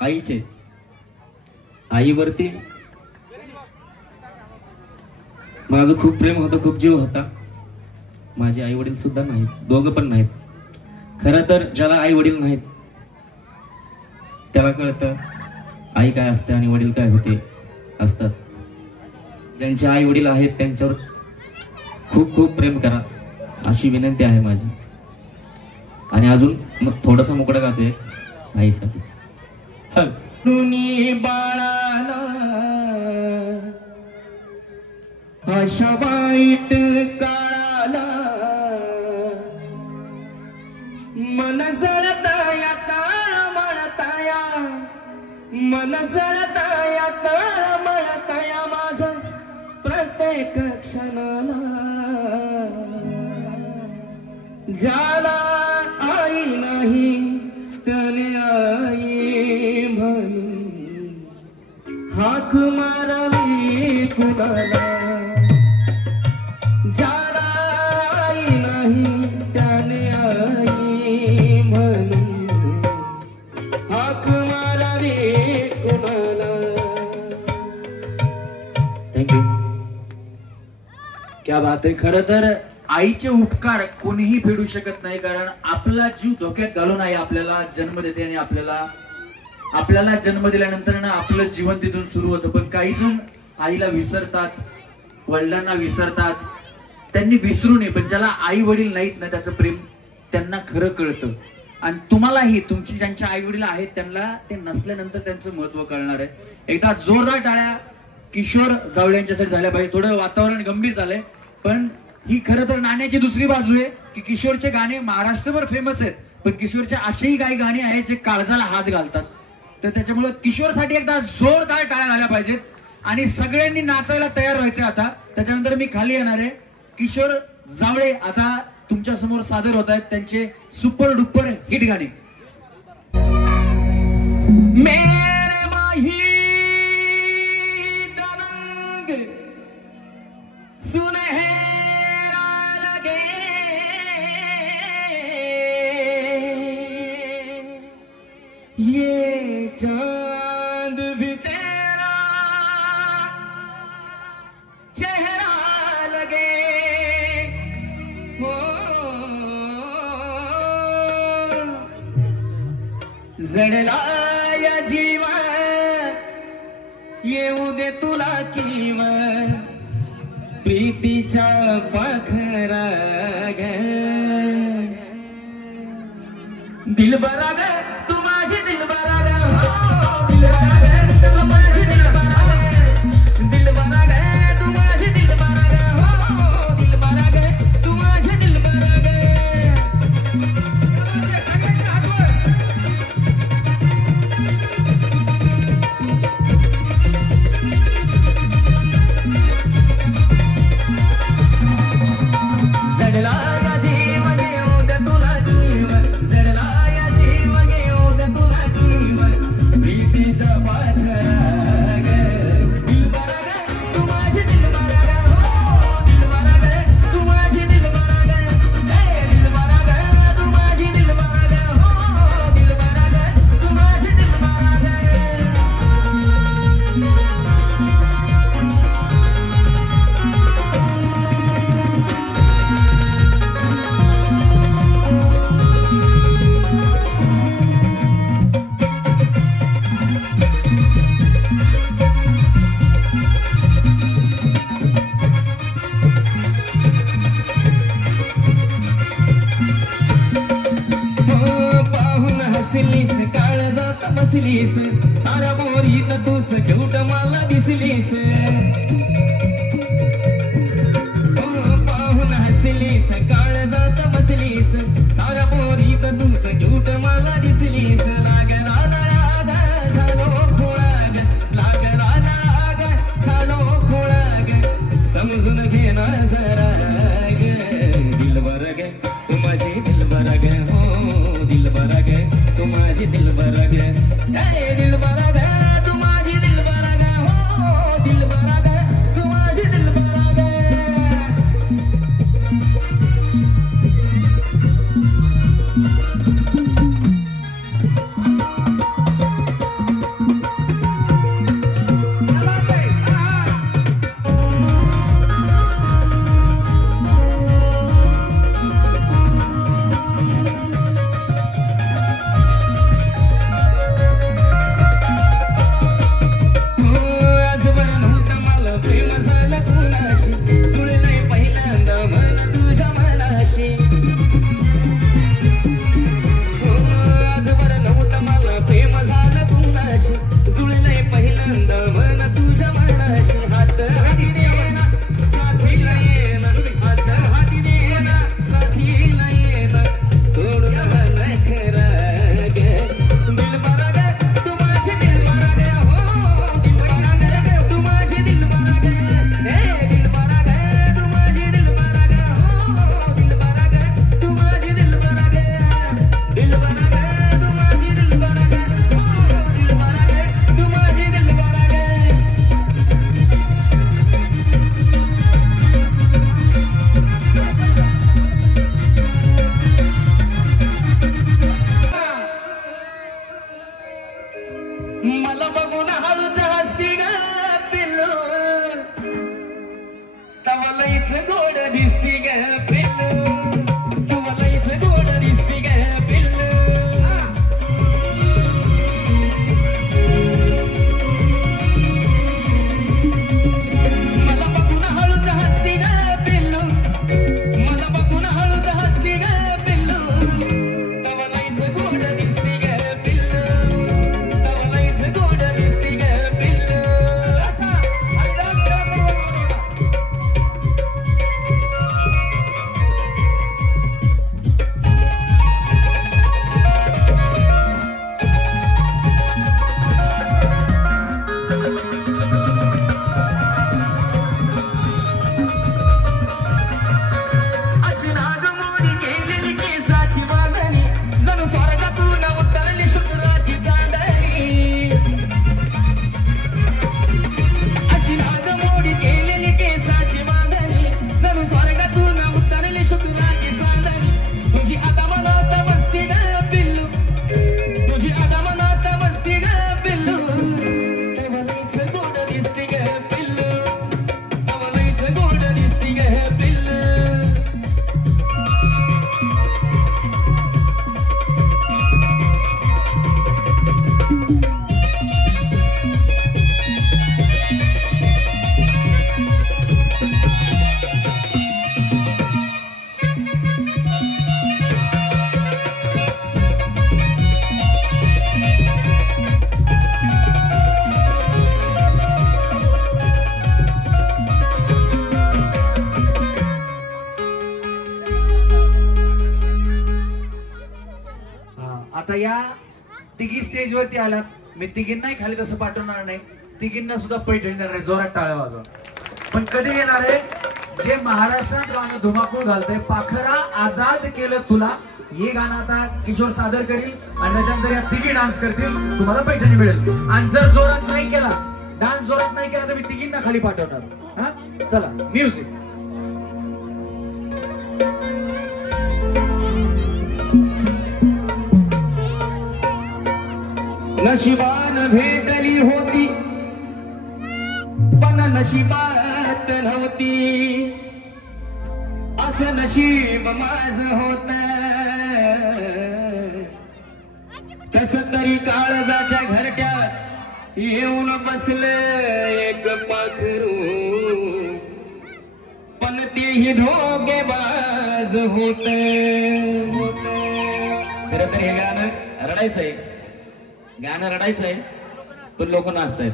आईचे. आईवरती माझं खूप प्रेम होतं, खूप जीव होता. माझे आई वडील सुद्धा नाहीत, दोघं पण नाहीत. खरं तर ज्याला आई वडील नाहीत त्याला कळतं आई काय असते आणि वडील काय होते असतात. ज्यांचे आई वडील आहेत त्यांच्यावर खूप खूप प्रेम करा अशी विनंती आहे माझी. आणि अजून मग थोडंसं मुकडं गातोय आईसाठी. दुनी बाळाला अशा वाईट काळाला मन जळताया ताळ म्हणताया, मन जळताया ताळ म्हणताया माझा प्रत्येक क्षणाला. ज्याला आई नाही त्याने आई म्हणून हाक मारावी कुणाला. ज्याला आई नाही त्याने आई म्हणून हाक मारावी कुणाला. थँक्यू. क्या बात आहे. खरं तर आईचे उपकार कोणीही फेडू शकत नाही, कारण आपला जीव धोक्यात घालून आई आपल्याला जन्म देते आणि आपल्याला जन्म दिल्यानंतर ना आपलं जीवन तिथून सुरू होतं. पण काही जण आईला विसरतात, वडिलांना विसरतात. त्यांनी विसरू नये, पण ज्याला आई वडील नाहीत ना त्याचं प्रेम त्यांना खरं कळतं. आणि तुम्हालाही तुमची ज्यांच्या आई वडील आहेत त्यांना ते नसल्यानंतर त्यांचं महत्व कळणार आहे. एकदा जोरदार टाळ्या किशोर जावळे यांच्यासाठी झाल्या पाहिजे. थोडं वातावरण गंभीर झालंय, पण ही खरं तर नाण्याची दुसरी बाजू आहे की किशोरचे गाणे महाराष्ट्रभर फेमस आहेत, पण किशोरचे असेही काही गाणी आहेत जे काळजाला हात घालतात. तर त्याच्यामुळे किशोरसाठी एकदा जोरदार टाळ्या झाल्या पाहिजेत आणि सगळ्यांनी नाचायला तयार व्हायचे. आता त्याच्यानंतर मी खाली येणार आहे. किशोर जावळे आता तुमच्या समोर सादर होत आहेत त्यांचे सुपर डुपर हिट गाणे. मेरे माही दरंग सुनहरा लगे, ये चांद भी तेरा चेहरा लगे. हो जडला या जीवा येऊ दे तुला किंवा प्रीतीच्या पाखरा ग. दिलबरा ग तू माझी दिलबरा ग, हो दिलबरा ग तू माझी दिलबरा ग. दिलबरा ग तू माझी दिलबरा ग, हो दिलबरा ग तू माझी दिलबरा ग. सगळ्यांच्या हातवर जडला या जीव घेऊ दे तुला जीव, जडला या जीव घेऊ दे तुला जीव, प्रीतीचा पाखरा ग. दिलबरा ग तू माझी दिलबरा ग, हो दिलबरा ग तू माझी दिलबरा ग. दिलबरा ग तू माझी दिलबरा ग, हो दिलबरा ग तू माझी दिलबरा ग. पाहून हसलीस काळजात बसलीस, साऱ्या बोरीत तूच क्यूट मला दिसलीस. पाहून हसलीस काळजात बसलीस, साऱ्या बोरीत तूच क्यूट मला दिसलीस. लागला लाग झालो खोळाग, लागला लाग झालो खोळाग, समजून घे ना जरा ग. दिलबर ग तू माझी दिलबर ग, हो दिलबर ग तू माझी दिलबर ग. दिलबर ग तू माझी दिलबर ग, हो दिलबर ग तू माझी मला बघून हळूच हसती ग पिल्लू तवा लईच गोड दिसती ग पिल्लू तवा लईच गोड दिसती ग पिल्लू मला बघून हळूच हसती ग पिल्लू मला बघून हळूच हसती ग पिल्लू तवा लईच गोड दिसती ग पिल्लू तवा लईच गोड दिसती ग पिल्लू अशी नागमोडी गेलेली केसाची बांधणी जणू स्वर्गातून उतरली शुक्राची चांदणी अशी नागमोडी गेलेली केसाची बांधणी जणू स्वर्गातून उतरली शुक्राची चांदणी तुझी आता मनात बसती ग पिल्लू तुझी आता मनात बसती ग पिल्लू तेव्हा लईच गोड दिसती ग पिल्लू तेव्हा लईच गोड दिसती ग पिल्लू आता या तिघी स्टेजवरती आलात मी तिघींनाही खाली तसं पाठवणार नाही तिघींना सुद्धा पैठणी देणार आहे जोरात टाळ्या वाजवा पण कधी येणार आहे जे महाराष्ट्रात गाणं धुमाकूळ घालतंय पाखरा आजाद केलं तुला हे गाणं आता किशोर सादर करील आणि त्याच्यानंतर या तिघी डान्स करतील तुम्हाला पैठणी मिळेल आणि जर जोरात नाही केला डान्स जोरात नाही केला तर मी तिघींना खाली पाठवणार हा चला म्युझिक नशिबान भेटली होती पण नशिबात नव्हती असं नशीब माझ होत तस तरी काळजाच्या घरट्यात येऊन बसले एक पाखरू पण तेही धोकेबाज होत खरं तर हे गाणं रडायचंय गाणं रडायचंय पण लोक नाचतायत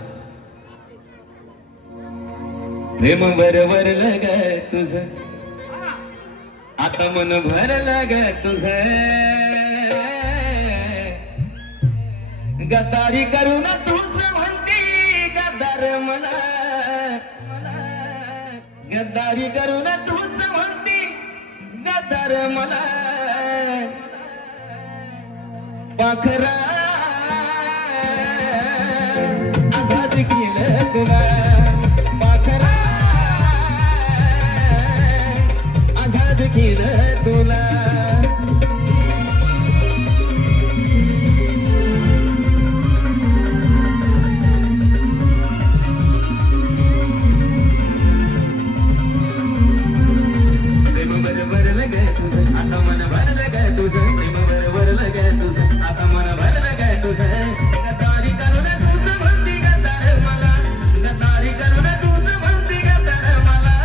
प्रेम भरलं ग तुझ आता मन भरलं ग तुझ गद्दारी करून तूच म्हणती गद्दार मला गद्दारी करून तूच म्हणती गद्दार मला पाखरा आजाद केलं तुला पाखरा आजाद केलं तुला प्रेम भरलं ग तुझं आता मन भरलं ग तुझं प्रेम भरलं ग तुझं आता मन भरलं ग तुझं गद्दारी करून तूच म्हणती गद्दार मला गद्दारी करून तूच म्हणती गद्दार मला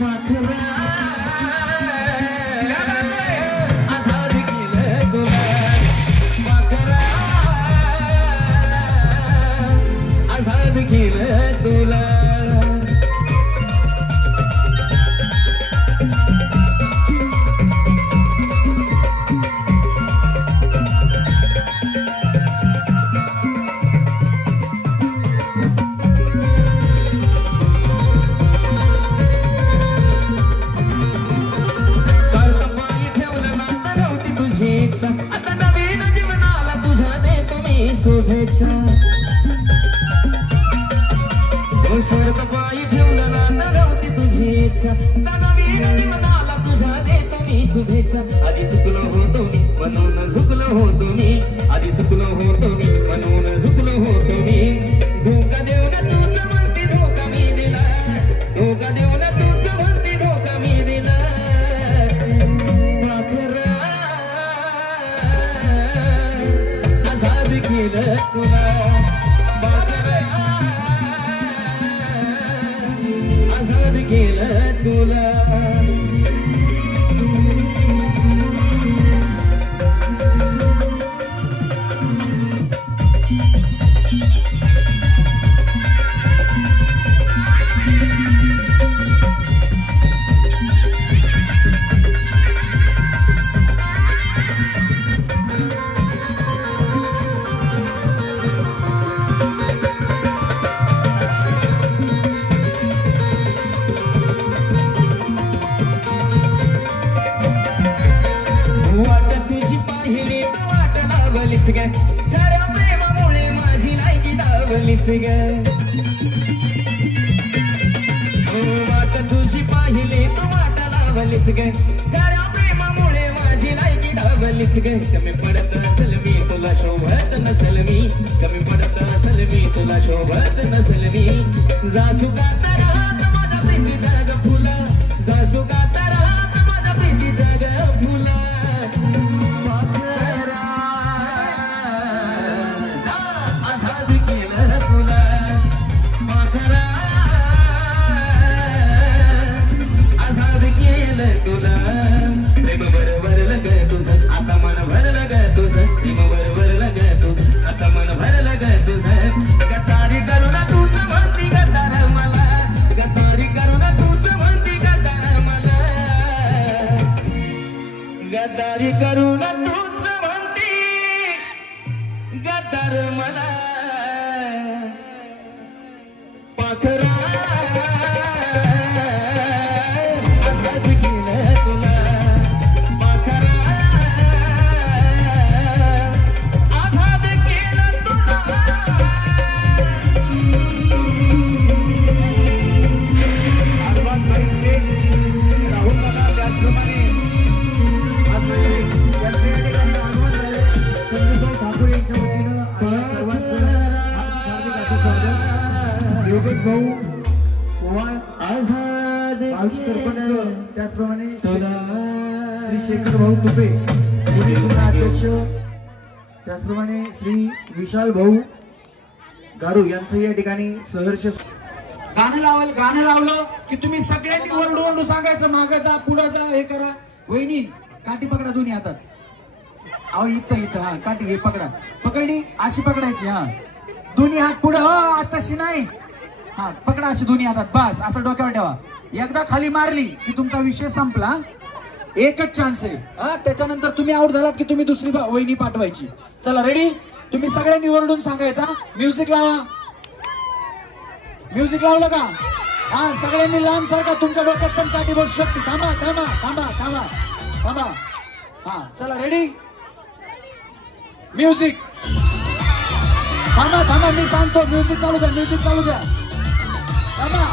पाखरा आजाद केलं तुला पाखरा आजाद केलं तुला आता नवीन जीवनाला तुझ्या देतो मी शुभेच्छा स्वर्ग पायी ठेवलं ना नव्हती तुझी इच्छा आता नवीन जीवनाला तुझ्या देतो मी शुभेच्छा आधी चुकलो होतो मी म्हणून झुकलो होतो मी आधी चुकलो होतो मी म्हणून लावलीस ग वाट तुझी पाहिली तू वाट लावलीस ग खऱ्या प्रेमामुळे माझी लायकी धावलीस ग कमी पडत असेल मी तुला शोभत नसेल मी कमी पडत असेल मी तुला शोभत नसेल मी जासू का तर माझ्या प्रीतीच्या ग फुला जासू का तर माझ्या प्रीतीच्या ग फुला आझाद केलं तुला माखरा आझाद केलं तुला प्रेम बरोबर लग तुझं आता मन भरलं ग तुझं प्रेम बरोबर लग तुझं आता मन भरलं ग तुझं गद्दारी करू ना तूच म्हणती गद्दार मला गद्दारी करू ना तूच म्हणती गद्दार मला गद्दारी करू ना तूच म्हणती गद्दार मला पाखरा आझाद केलं तुला पाखरा आझाद केलं तुला आदिवास भाईचे राहुल दादा त्याचप्रमाणे असं यांचे या ठिकाणी आगमन झाले संदीपभाऊ ठाकूर यांच्या वतीनं आपल्या सर्वांचं हार्दिक स्वागत योगेश भाऊ ओवाळ आझाद भावी सरपंच त्याचप्रमाणे तुला श्री शेखर भाऊ तुपे पुणे जिल्हा अध्यक्ष त्याचप्रमाणे श्री विशाल भाऊ गारू यांचं या ठिकाणी सहर्ष गाणं लावलं की तुम्ही सगळ्यांनी ओरडू ओरडू सांगायचं मागं जा पुढं जा हे करा वहिनी काठी पकडा दोन्ही हातात अहो इथं इथं हा काठी हे पकडा पकडली अशी पकडायची हा दोन्ही हात पुढं हो तशी नाही हा पकडा अशी दोन्ही हातात बस असं डोक्यावर ठेवा एकदा खाली मारली की तुमचा विषय संपला एकच चान्स आहे हा त्याच्यानंतर तुम्ही आउट झालात की तुम्ही दुसरी वहिनी पाठवायची चला रेडी तुम्ही सगळ्यांनी ओरडून सांगायचा म्युझिक लावा म्युझिक लावलं का हा सगळ्यांनी लांब सारखा तुमच्या डोक्यात पण काठी बसू शकते थांबा थांबा थांबा थांबा थांबा हा चला रेडी म्युझिक थांबा थांबा मी सांगतो म्युझिक चालू द्या थांबा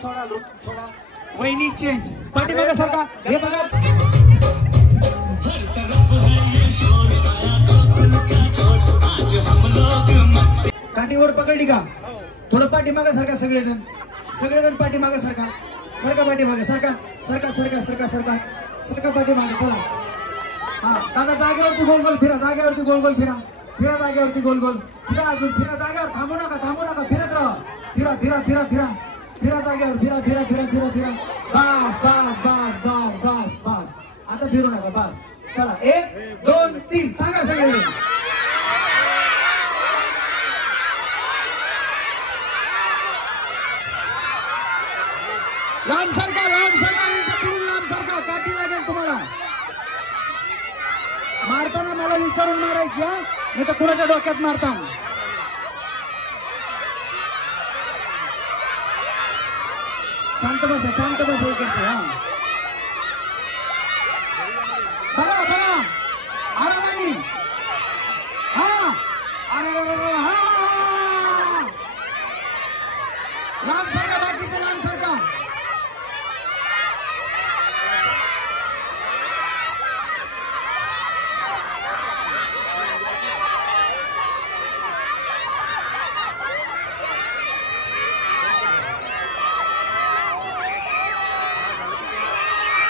सोडा वहिनी चेंज पाठीमागे सारखा हे बघा काठीवर पकडली का थोडं पाठीमागे सारखा सगळेजण पाठीमागे सारखा पाठीमागे सारखा पाठीमागे चला हा दादा जागेवरती गोल गोल फिरा जागेवरती गोल गोल फिरा जागेवरती गोल गोल फिरा अजून फिरा जागेवर थांबू नका फिरत राहा फिरा जागेवर फिरा बस आता फिरू नका बस चला 1 2 3 सांगा सगळे लांब सरका लांब सरका काठी लागेल तुम्हाला मारताना मला विचारून मारायची हा नाही तर कुणाच्या डोक्यात मारता शांत बस इकडचे हा बघा आरामानी हा अरे लांब सरका, बाकीचे लांब सरका.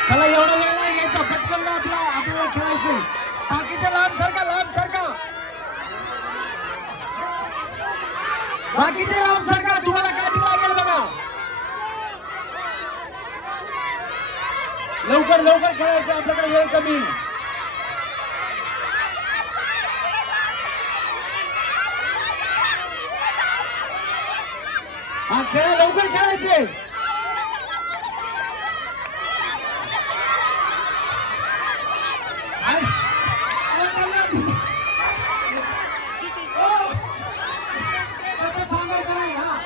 चला एवढा वेळ नाही घ्यायचा, पटकन आपल्याला खेळायचं. बाकीचे लांब सरका, लांब सरका, बाकीचे लांब सरका. तुम्हाला काठी लागेल बघा. लवकर लवकर खेळायचं, आपल्याकडे वेळ कमी. हा खेळा, लवकर खेळायचे. सांगायचं नाही. हा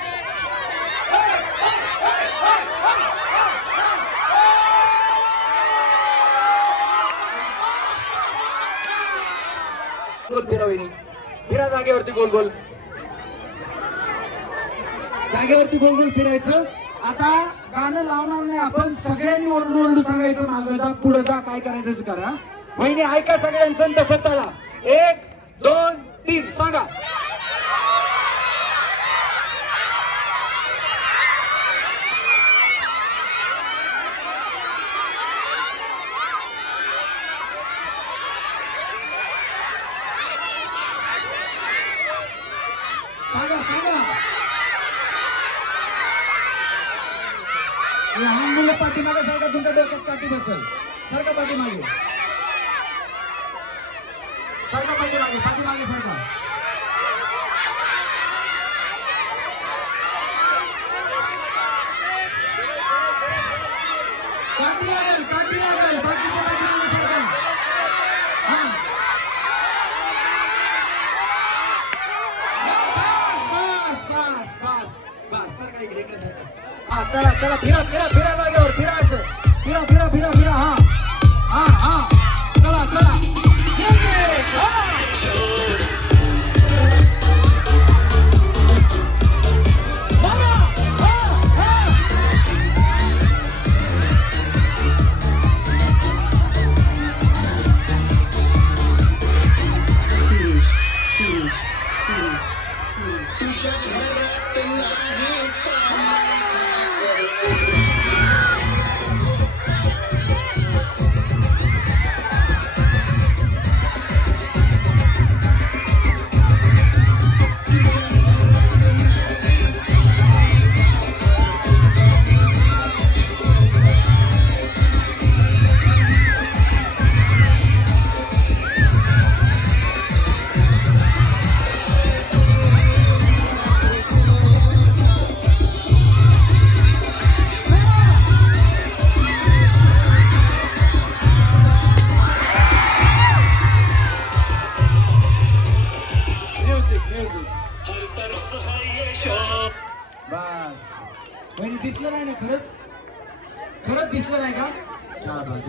गोल फिरा वहिनी, फिरा जागेवरती गोल गोल, जागेवरती गोल गोल फिरायचं. आता गाणं लावणार नाही आपण, सगळ्यांनी ओरडू ओरडू सांगायचं मागं जा पुढे जा, काय करायचं करा. वहिनी ऐका सगळ्यांचं, तसं चला. 1 2 3 सांगा. सांगा सांगा. लहान मुलं पाठीमागे सारखा, तुमच्या डोक्यात काठी बसेल. सारखा पाठीमागे, सारखा पाठीमागे, पाठीमागे सारखा. काठी लागेल, काठी लागेल. बाकीच्या पाठीमागे सारखा. हा हा चला चला, फिरा फिरा फिरा जागेवर, फिरा असं, फिरा फिरा फिरा फिरा. हा हा हा चला चला. बस दिसलं नाही ना, खरंच खरंच दिसलं नाही का?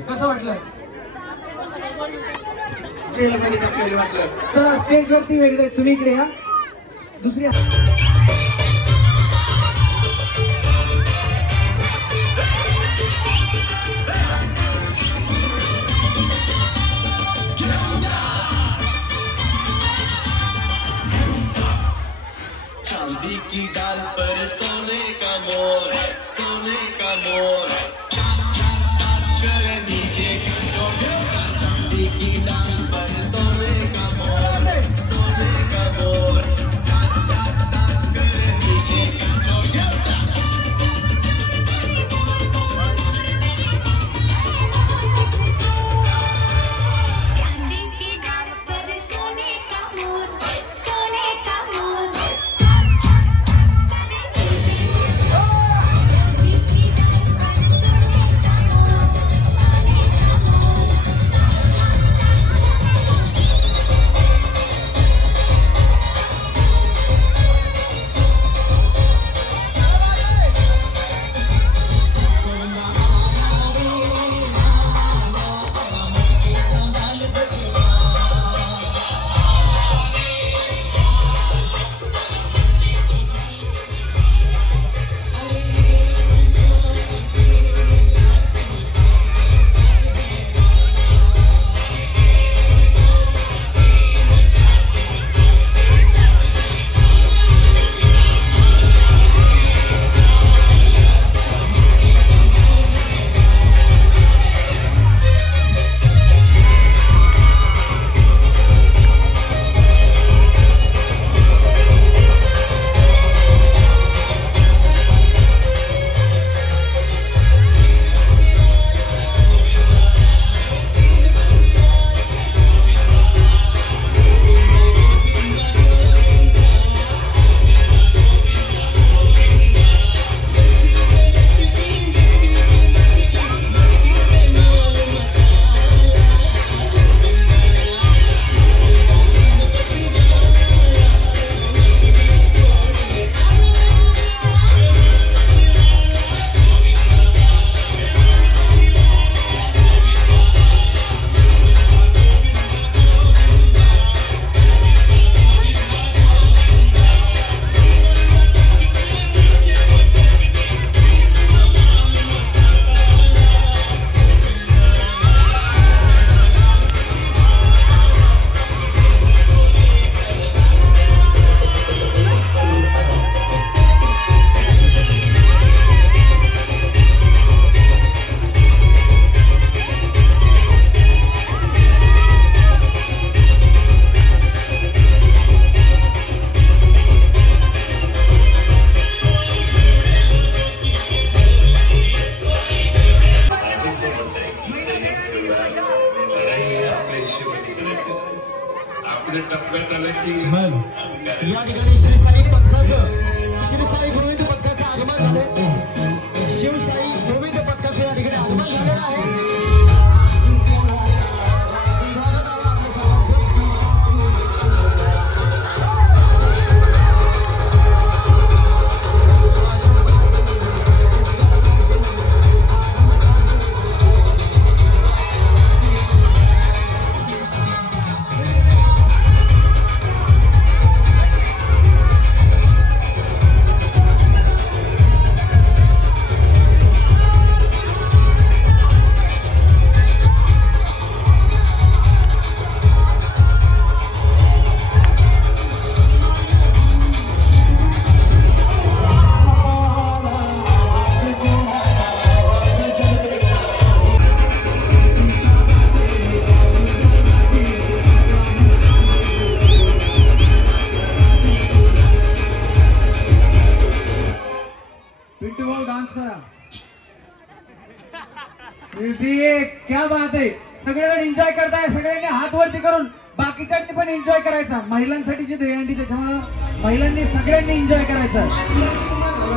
कसं वाटलं? जेलमध्ये टाकलेलं वाटलं. चला स्टेजवरती वेगळी जायचं, तुम्ही इकडे या. दुसरी चांदी की डाल पर सोने का मोर, सोने का मोर कर दीजिए चांदी की डाल पर सोने का मोर, सोने का मोर कर दीजिए सोने का मोर. शिवशाही गोविंद पथकाचे या ठिकाणी आगमन झालेलं आहे. स्वागत आहे आपल्या सर्वांचं. पिंटू भाऊ डान्स करा. म्युझिक क्या बात आहे. सगळेजण एन्जॉय करताय. सगळ्यांनी हात वरती करून बाकीच्यांनी पण एन्जॉय करायचा. महिलांसाठी जी दहीहंडी त्याच्यामुळे महिलांनी सगळ्यांनी एन्जॉय करायचं.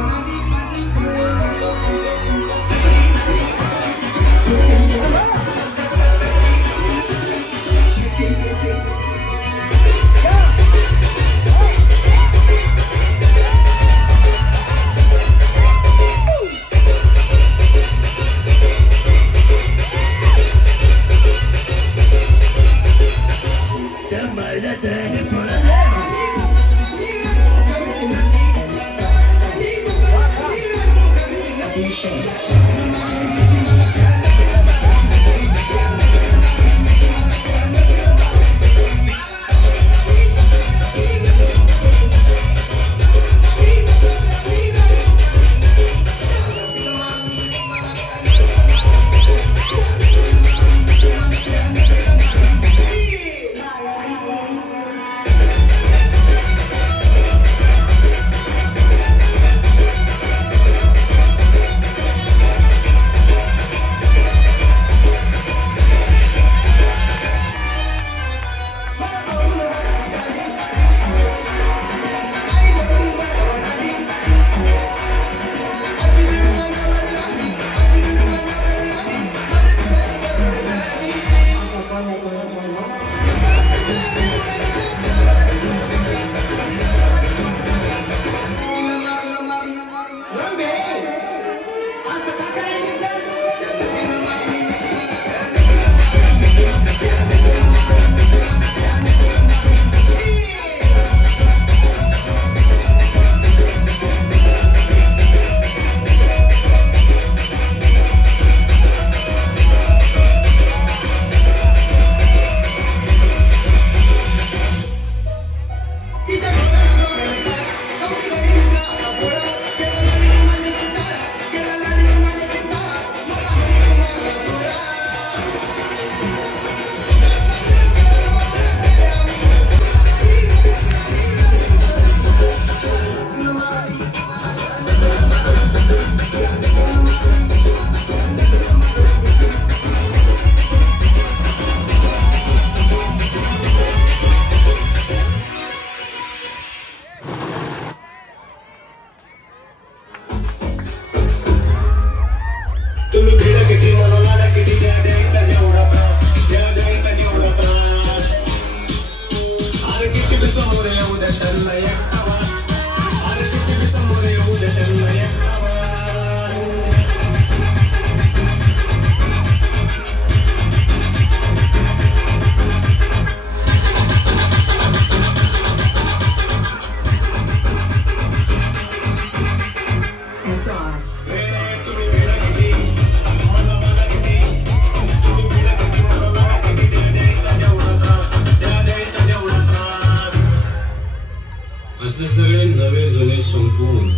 असे सगळे नवे जुने संपून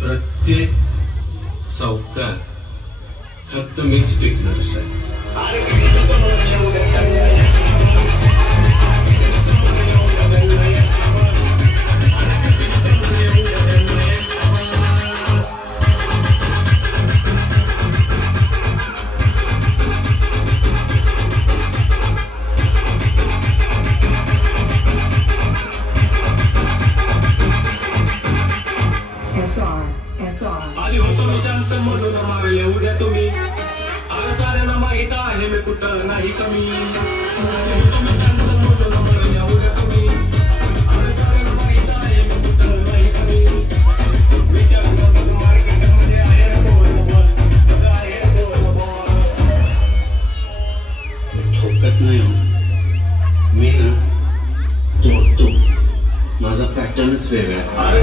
प्रत्येक चौकात फक्त मीच टिकणार आहे. It's on. आधी होतो मी शांत म्हणून मारले उद्या तुम्ही अरे साऱ्यांना माहित आहे मी कुठं नाही कमी आधी होतो मी शांत म्हणून मारले उद्या तुम्ही अरे साऱ्यांना माहित आहे मी कुठं नाही कमी विचार करू मार्केटमध्ये आहे रे बोल बस आहे रे बोल बस ठोकत नाही मी ना तो माझा पॅटर्नच वेगळा आहे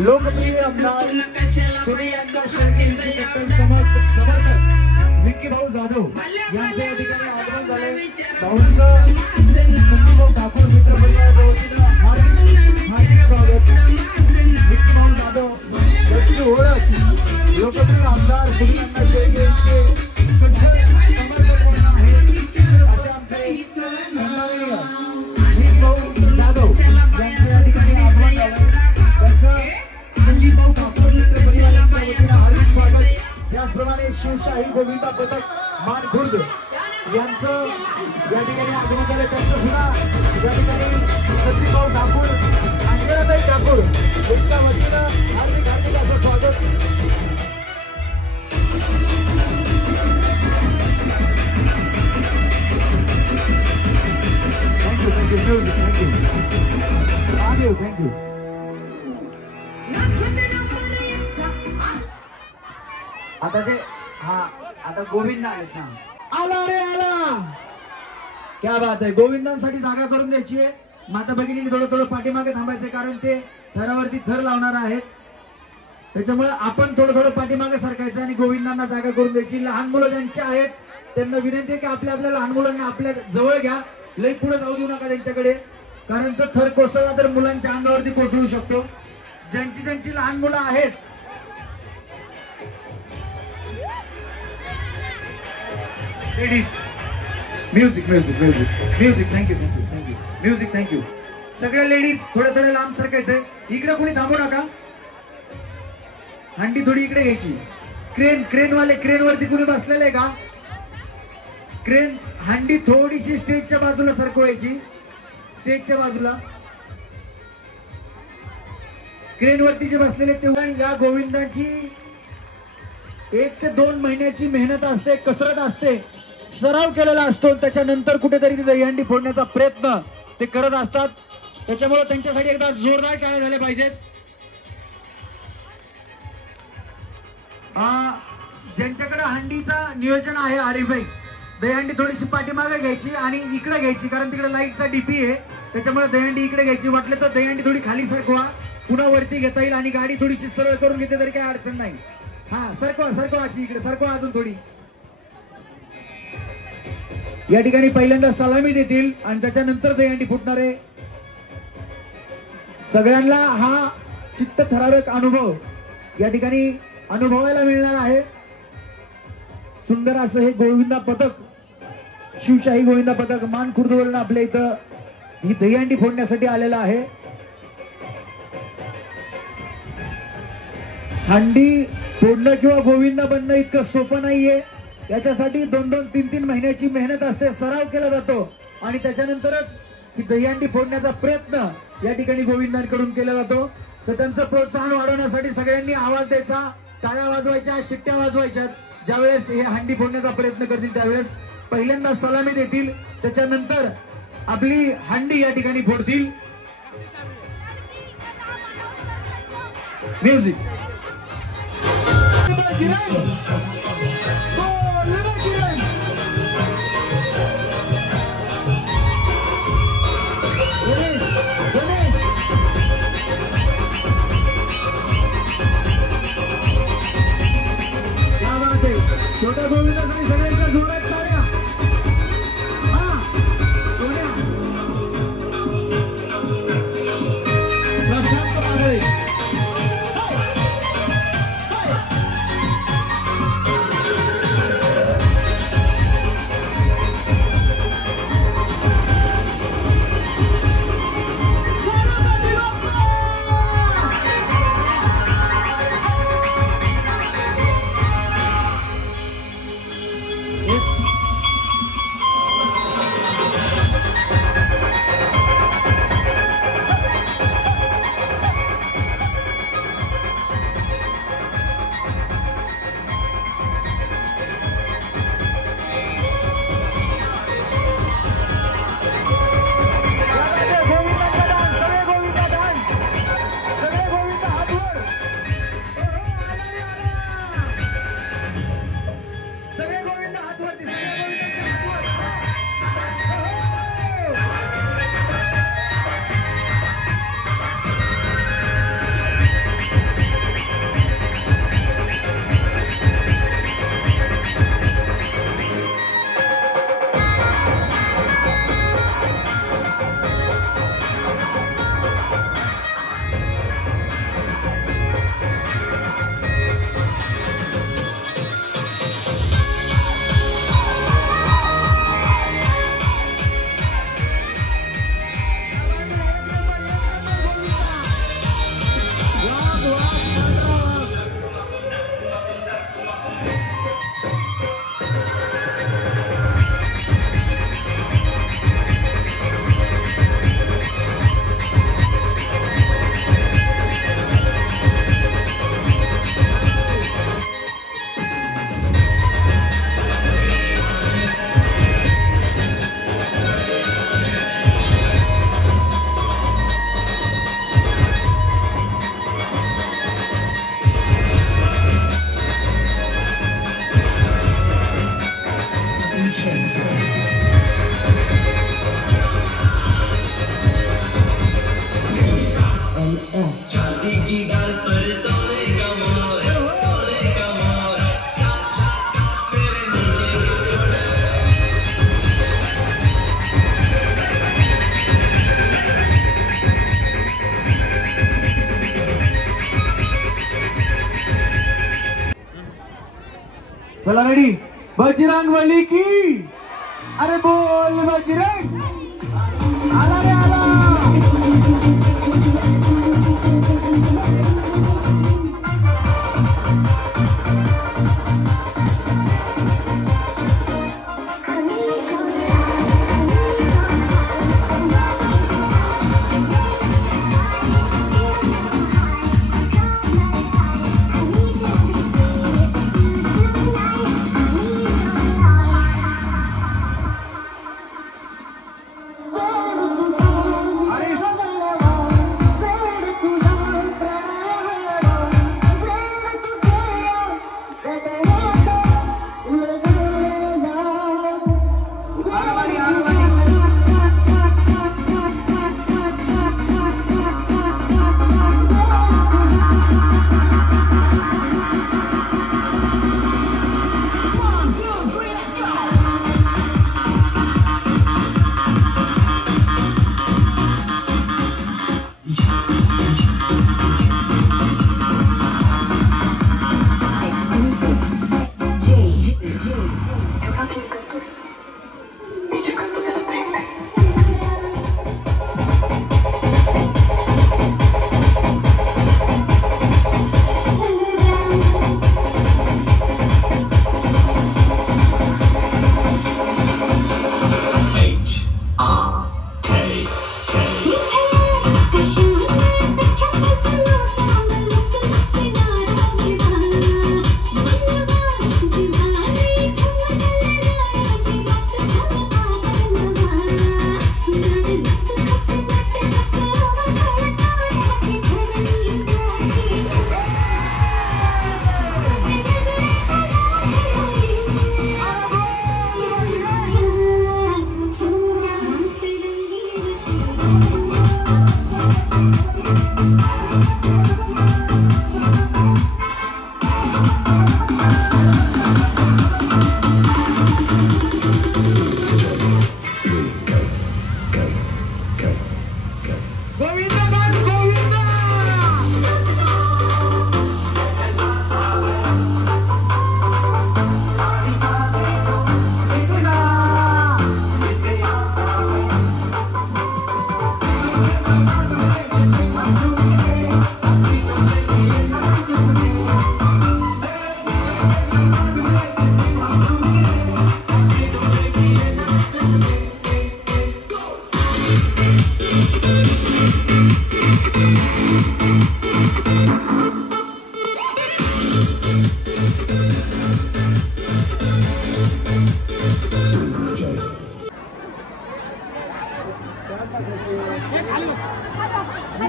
लोकप्रिय आमदार यांचा समर्थक विक्की भाऊ जाधव यांच्या या ठिकाणी आगमन झाले. भाऊंचं संदीपभाऊ ठाकूर मित्र परिवाराच्या वतीनं हार्दिक स्वागत. विक्की भाऊ जाधव यांची ओळख लोकप्रिय आमदार सुनील शेळके यांचे समर्थक कोण आहे असे आमचे सन्माननीय विक्की भाऊ जाधव यांच्या या ठिकाणी आगमन झाले. संदीपभाऊ ठाकूर मित्र परिवाराच्या वतीनं हार्दिक स्वागत. त्याचप्रमाणे शिवशाही गोविंदा पथक मान खुर्द यांचं या ठिकाणी आगमन झाले. त्यांचं सुद्धा या ठिकाणी संदीपभाऊ ठाकूर अंजनाताई ठाकूर यांच्या वतीनं हार्दिक हार्दिक असं स्वागत. थँक्यू. Thank you thank you. आता जे आता गोविंद आहेत ना, आला रे आला. क्या बात आहे. गोविंदांसाठी जागा करून द्यायची आहे. माता भगिनींनी थोडं थोडं पाठीमागे थांबायचं, कारण ते थरावरती थर लावणार आहेत. त्याच्यामुळे आपण थोडं थोडं पाठीमागे सरकायचं आणि गोविंदांना जागा करून द्यायची. लहान मुलं ज्यांची आहेत त्यांना विनंती आहे की आपल्या लहान मुलांना आपल्या जवळ घ्या, लई पुढे जाऊ देऊ नका त्यांच्याकडे, कारण तो थर कोसळला तर मुलांच्या अंगावरती कोसळू शकतो. ज्यांची लहान मुलं आहेत ladies, music music music music thank you thank you thank you music thank you. सगळ्या लेडीज थोडं लांब सरकायचंय. इकडे कोणी थांबू नका. हंडी थोडी इकडे घ्यायची. क्रेन वाले क्रेन वरती कोणी बसलेले आहे का? क्रेन हंडी थोडीशी स्टेजच्या बाजूला सरकवायची. स्टेजच्या बाजूला क्रेन वरती जे बसलेले तेव्हा या गोविंदाची 1 ते 2 महिन्याची मेहनत असते, कसरत असते, सराव केलेला असतो. त्याच्यानंतर कुठेतरी ती दहीहंडी फोडण्याचा प्रयत्न ते करत असतात. त्याच्यामुळे त्यांच्यासाठी एकदा जोरदार टाळ्या झाल्या पाहिजेत. ज्यांच्याकडे हंडीचा नियोजन आहे, आरिफभाई, दहीहंडी थोडीशी पाठीमागे घ्यायची आणि इकडे घ्यायची, कारण तिकडे लाईटचा डीपी आहे. त्याच्यामुळे दहीहंडी इकडे घ्यायची. वाटलं तर दहीहंडी थोडी खाली सरकवा, पुन्हा वरती घेता येईल आणि गाडी थोडीशी सरळ करून घेतली तरी काही अडचण नाही. सरकवा अशी इकडे सरकवा अजून थोडी. या ठिकाणी पहिल्यांदा सलामी देतील आणि त्याच्यानंतर दहीहंडी फुटणार आहे. सगळ्यांना हा चित्त थरारक अनुभव या ठिकाणी अनुभवायला मिळणार आहे. सुंदर असं हे गोविंदा पथक, शिवशाही गोविंदा पथक मान खुर्दवरून आपल्या इथं ही दहीहंडी फोडण्यासाठी आलेला आहे. हंडी फोडणं किंवा गोविंदा बनणं इतकं सोपं नाहीये. याच्यासाठी 2-2, 3-3 महिन्याची मेहनत असते, सराव केला जातो आणि त्याच्यानंतरच ही दहीहंडी फोडण्याचा प्रयत्न या ठिकाणी गोविंदांकडून केला जातो. तर त्यांचं प्रोत्साहन वाढवण्यासाठी सगळ्यांनी आवाज द्यायचा, टाळ्या वाजवायच्या, शिट्ट्या वाजवायच्या. ज्यावेळेस हे हंडी फोडण्याचा प्रयत्न करतील त्यावेळेस पहिल्यांदा सलामी देतील, त्याच्यानंतर आपली हंडी या ठिकाणी फोडतील. म्युझिक छोट्या गोविंदासाठी सगळ्यांच्या जोरात टाळ्या. चला रेडी, बजरंग बली की, अरे बोल बजरंग, आला रे आला.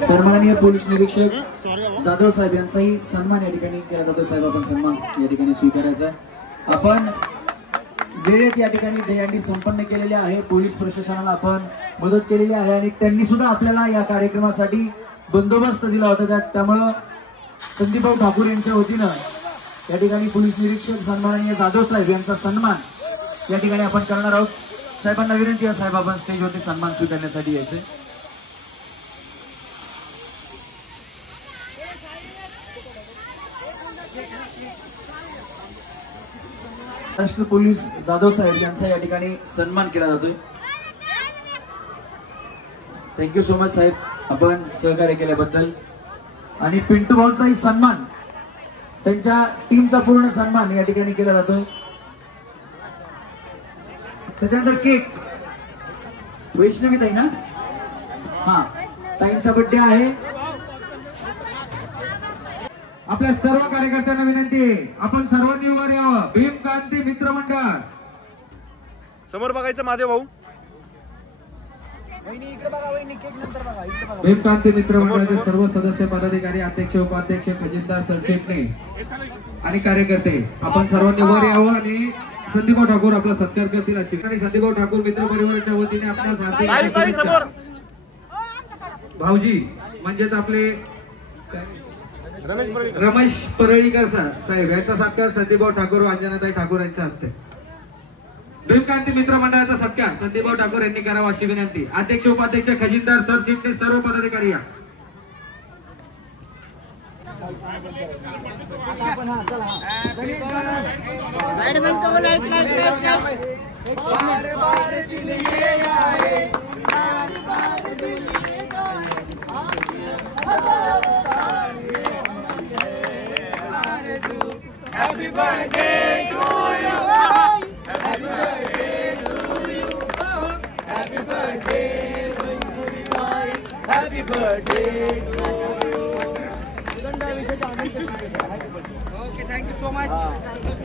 सन्माननीय पोलीस निरीक्षक जाधव साहेब यांचाही सन्मान या ठिकाणी केला जातो. साहेब आपण सन्मान या ठिकाणी स्वीकारायचा. आपण वेळेत या ठिकाणी दहीहंडी संपन्न केलेली आहे. पोलीस प्रशासनाला आपण मदत केलेली आहे आणि त्यांनी सुद्धा आपल्याला या कार्यक्रमासाठी बंदोबस्त दिला होता. त्यामुळं संदीपभाऊ ठाकूर यांच्या वतीनं या ठिकाणी पोलीस निरीक्षक सन्माननीय जाधव साहेब यांचा सन्मान या ठिकाणी आपण करणार आहोत. साहेबांना विनंती आहे, साहेब आपण स्टेजवरती सन्मान स्वीकारण्यासाठी यायचे. महाराष्ट्र पोलीस जाधव साहेब यांचा या ठिकाणी सन्मान केला जातोय. थँक्यू सो मच साहेब, आपण सहकार्य केल्याबद्दल. आणि पिंटू भाऊंचाही सन्मान, त्यांच्या टीमचा पूर्ण सन्मान या ठिकाणी केला जातोय. त्याच्यानंतर केक वैष्णवी ताई ना, हा ताईंचा बर्थडे आहे. आपल्या सर्व कार्यकर्त्यांना विनंती आहे, आपण सर्वांनी वर यावं. भीमकांती मित्र मंडळ समोर बघायचं माझे भाऊ. भीमकांती मित्र मंडळाचे सर्व सदस्य, पदाधिकारी, अध्यक्ष, उपाध्यक्ष, खजिनदार, सरचिटणीस आणि कार्यकर्ते आपण सर्वांनी वर यावं आणि संदीपभाऊ ठाकूर आपला सत्कार करतील अशी. संदीपभाऊ ठाकूर मित्र परिवाराच्या वतीने आपल्या भाऊजी म्हणजेच आपले रमेश परळीकर साहेब यांचा सत्कार संदीपभाऊ ठाकूर व अंजनाताई ठाकूर यांच्या हस्ते. भीमकांती मित्र मंडळाचा सत्कार संदीपभाऊ ठाकूर यांनी करावा अशी विनंती. अध्यक्ष, उपाध्यक्ष, खजिनदार, सरचिटणीस सर्व पदाधिकारी या. Okay, thank you so much.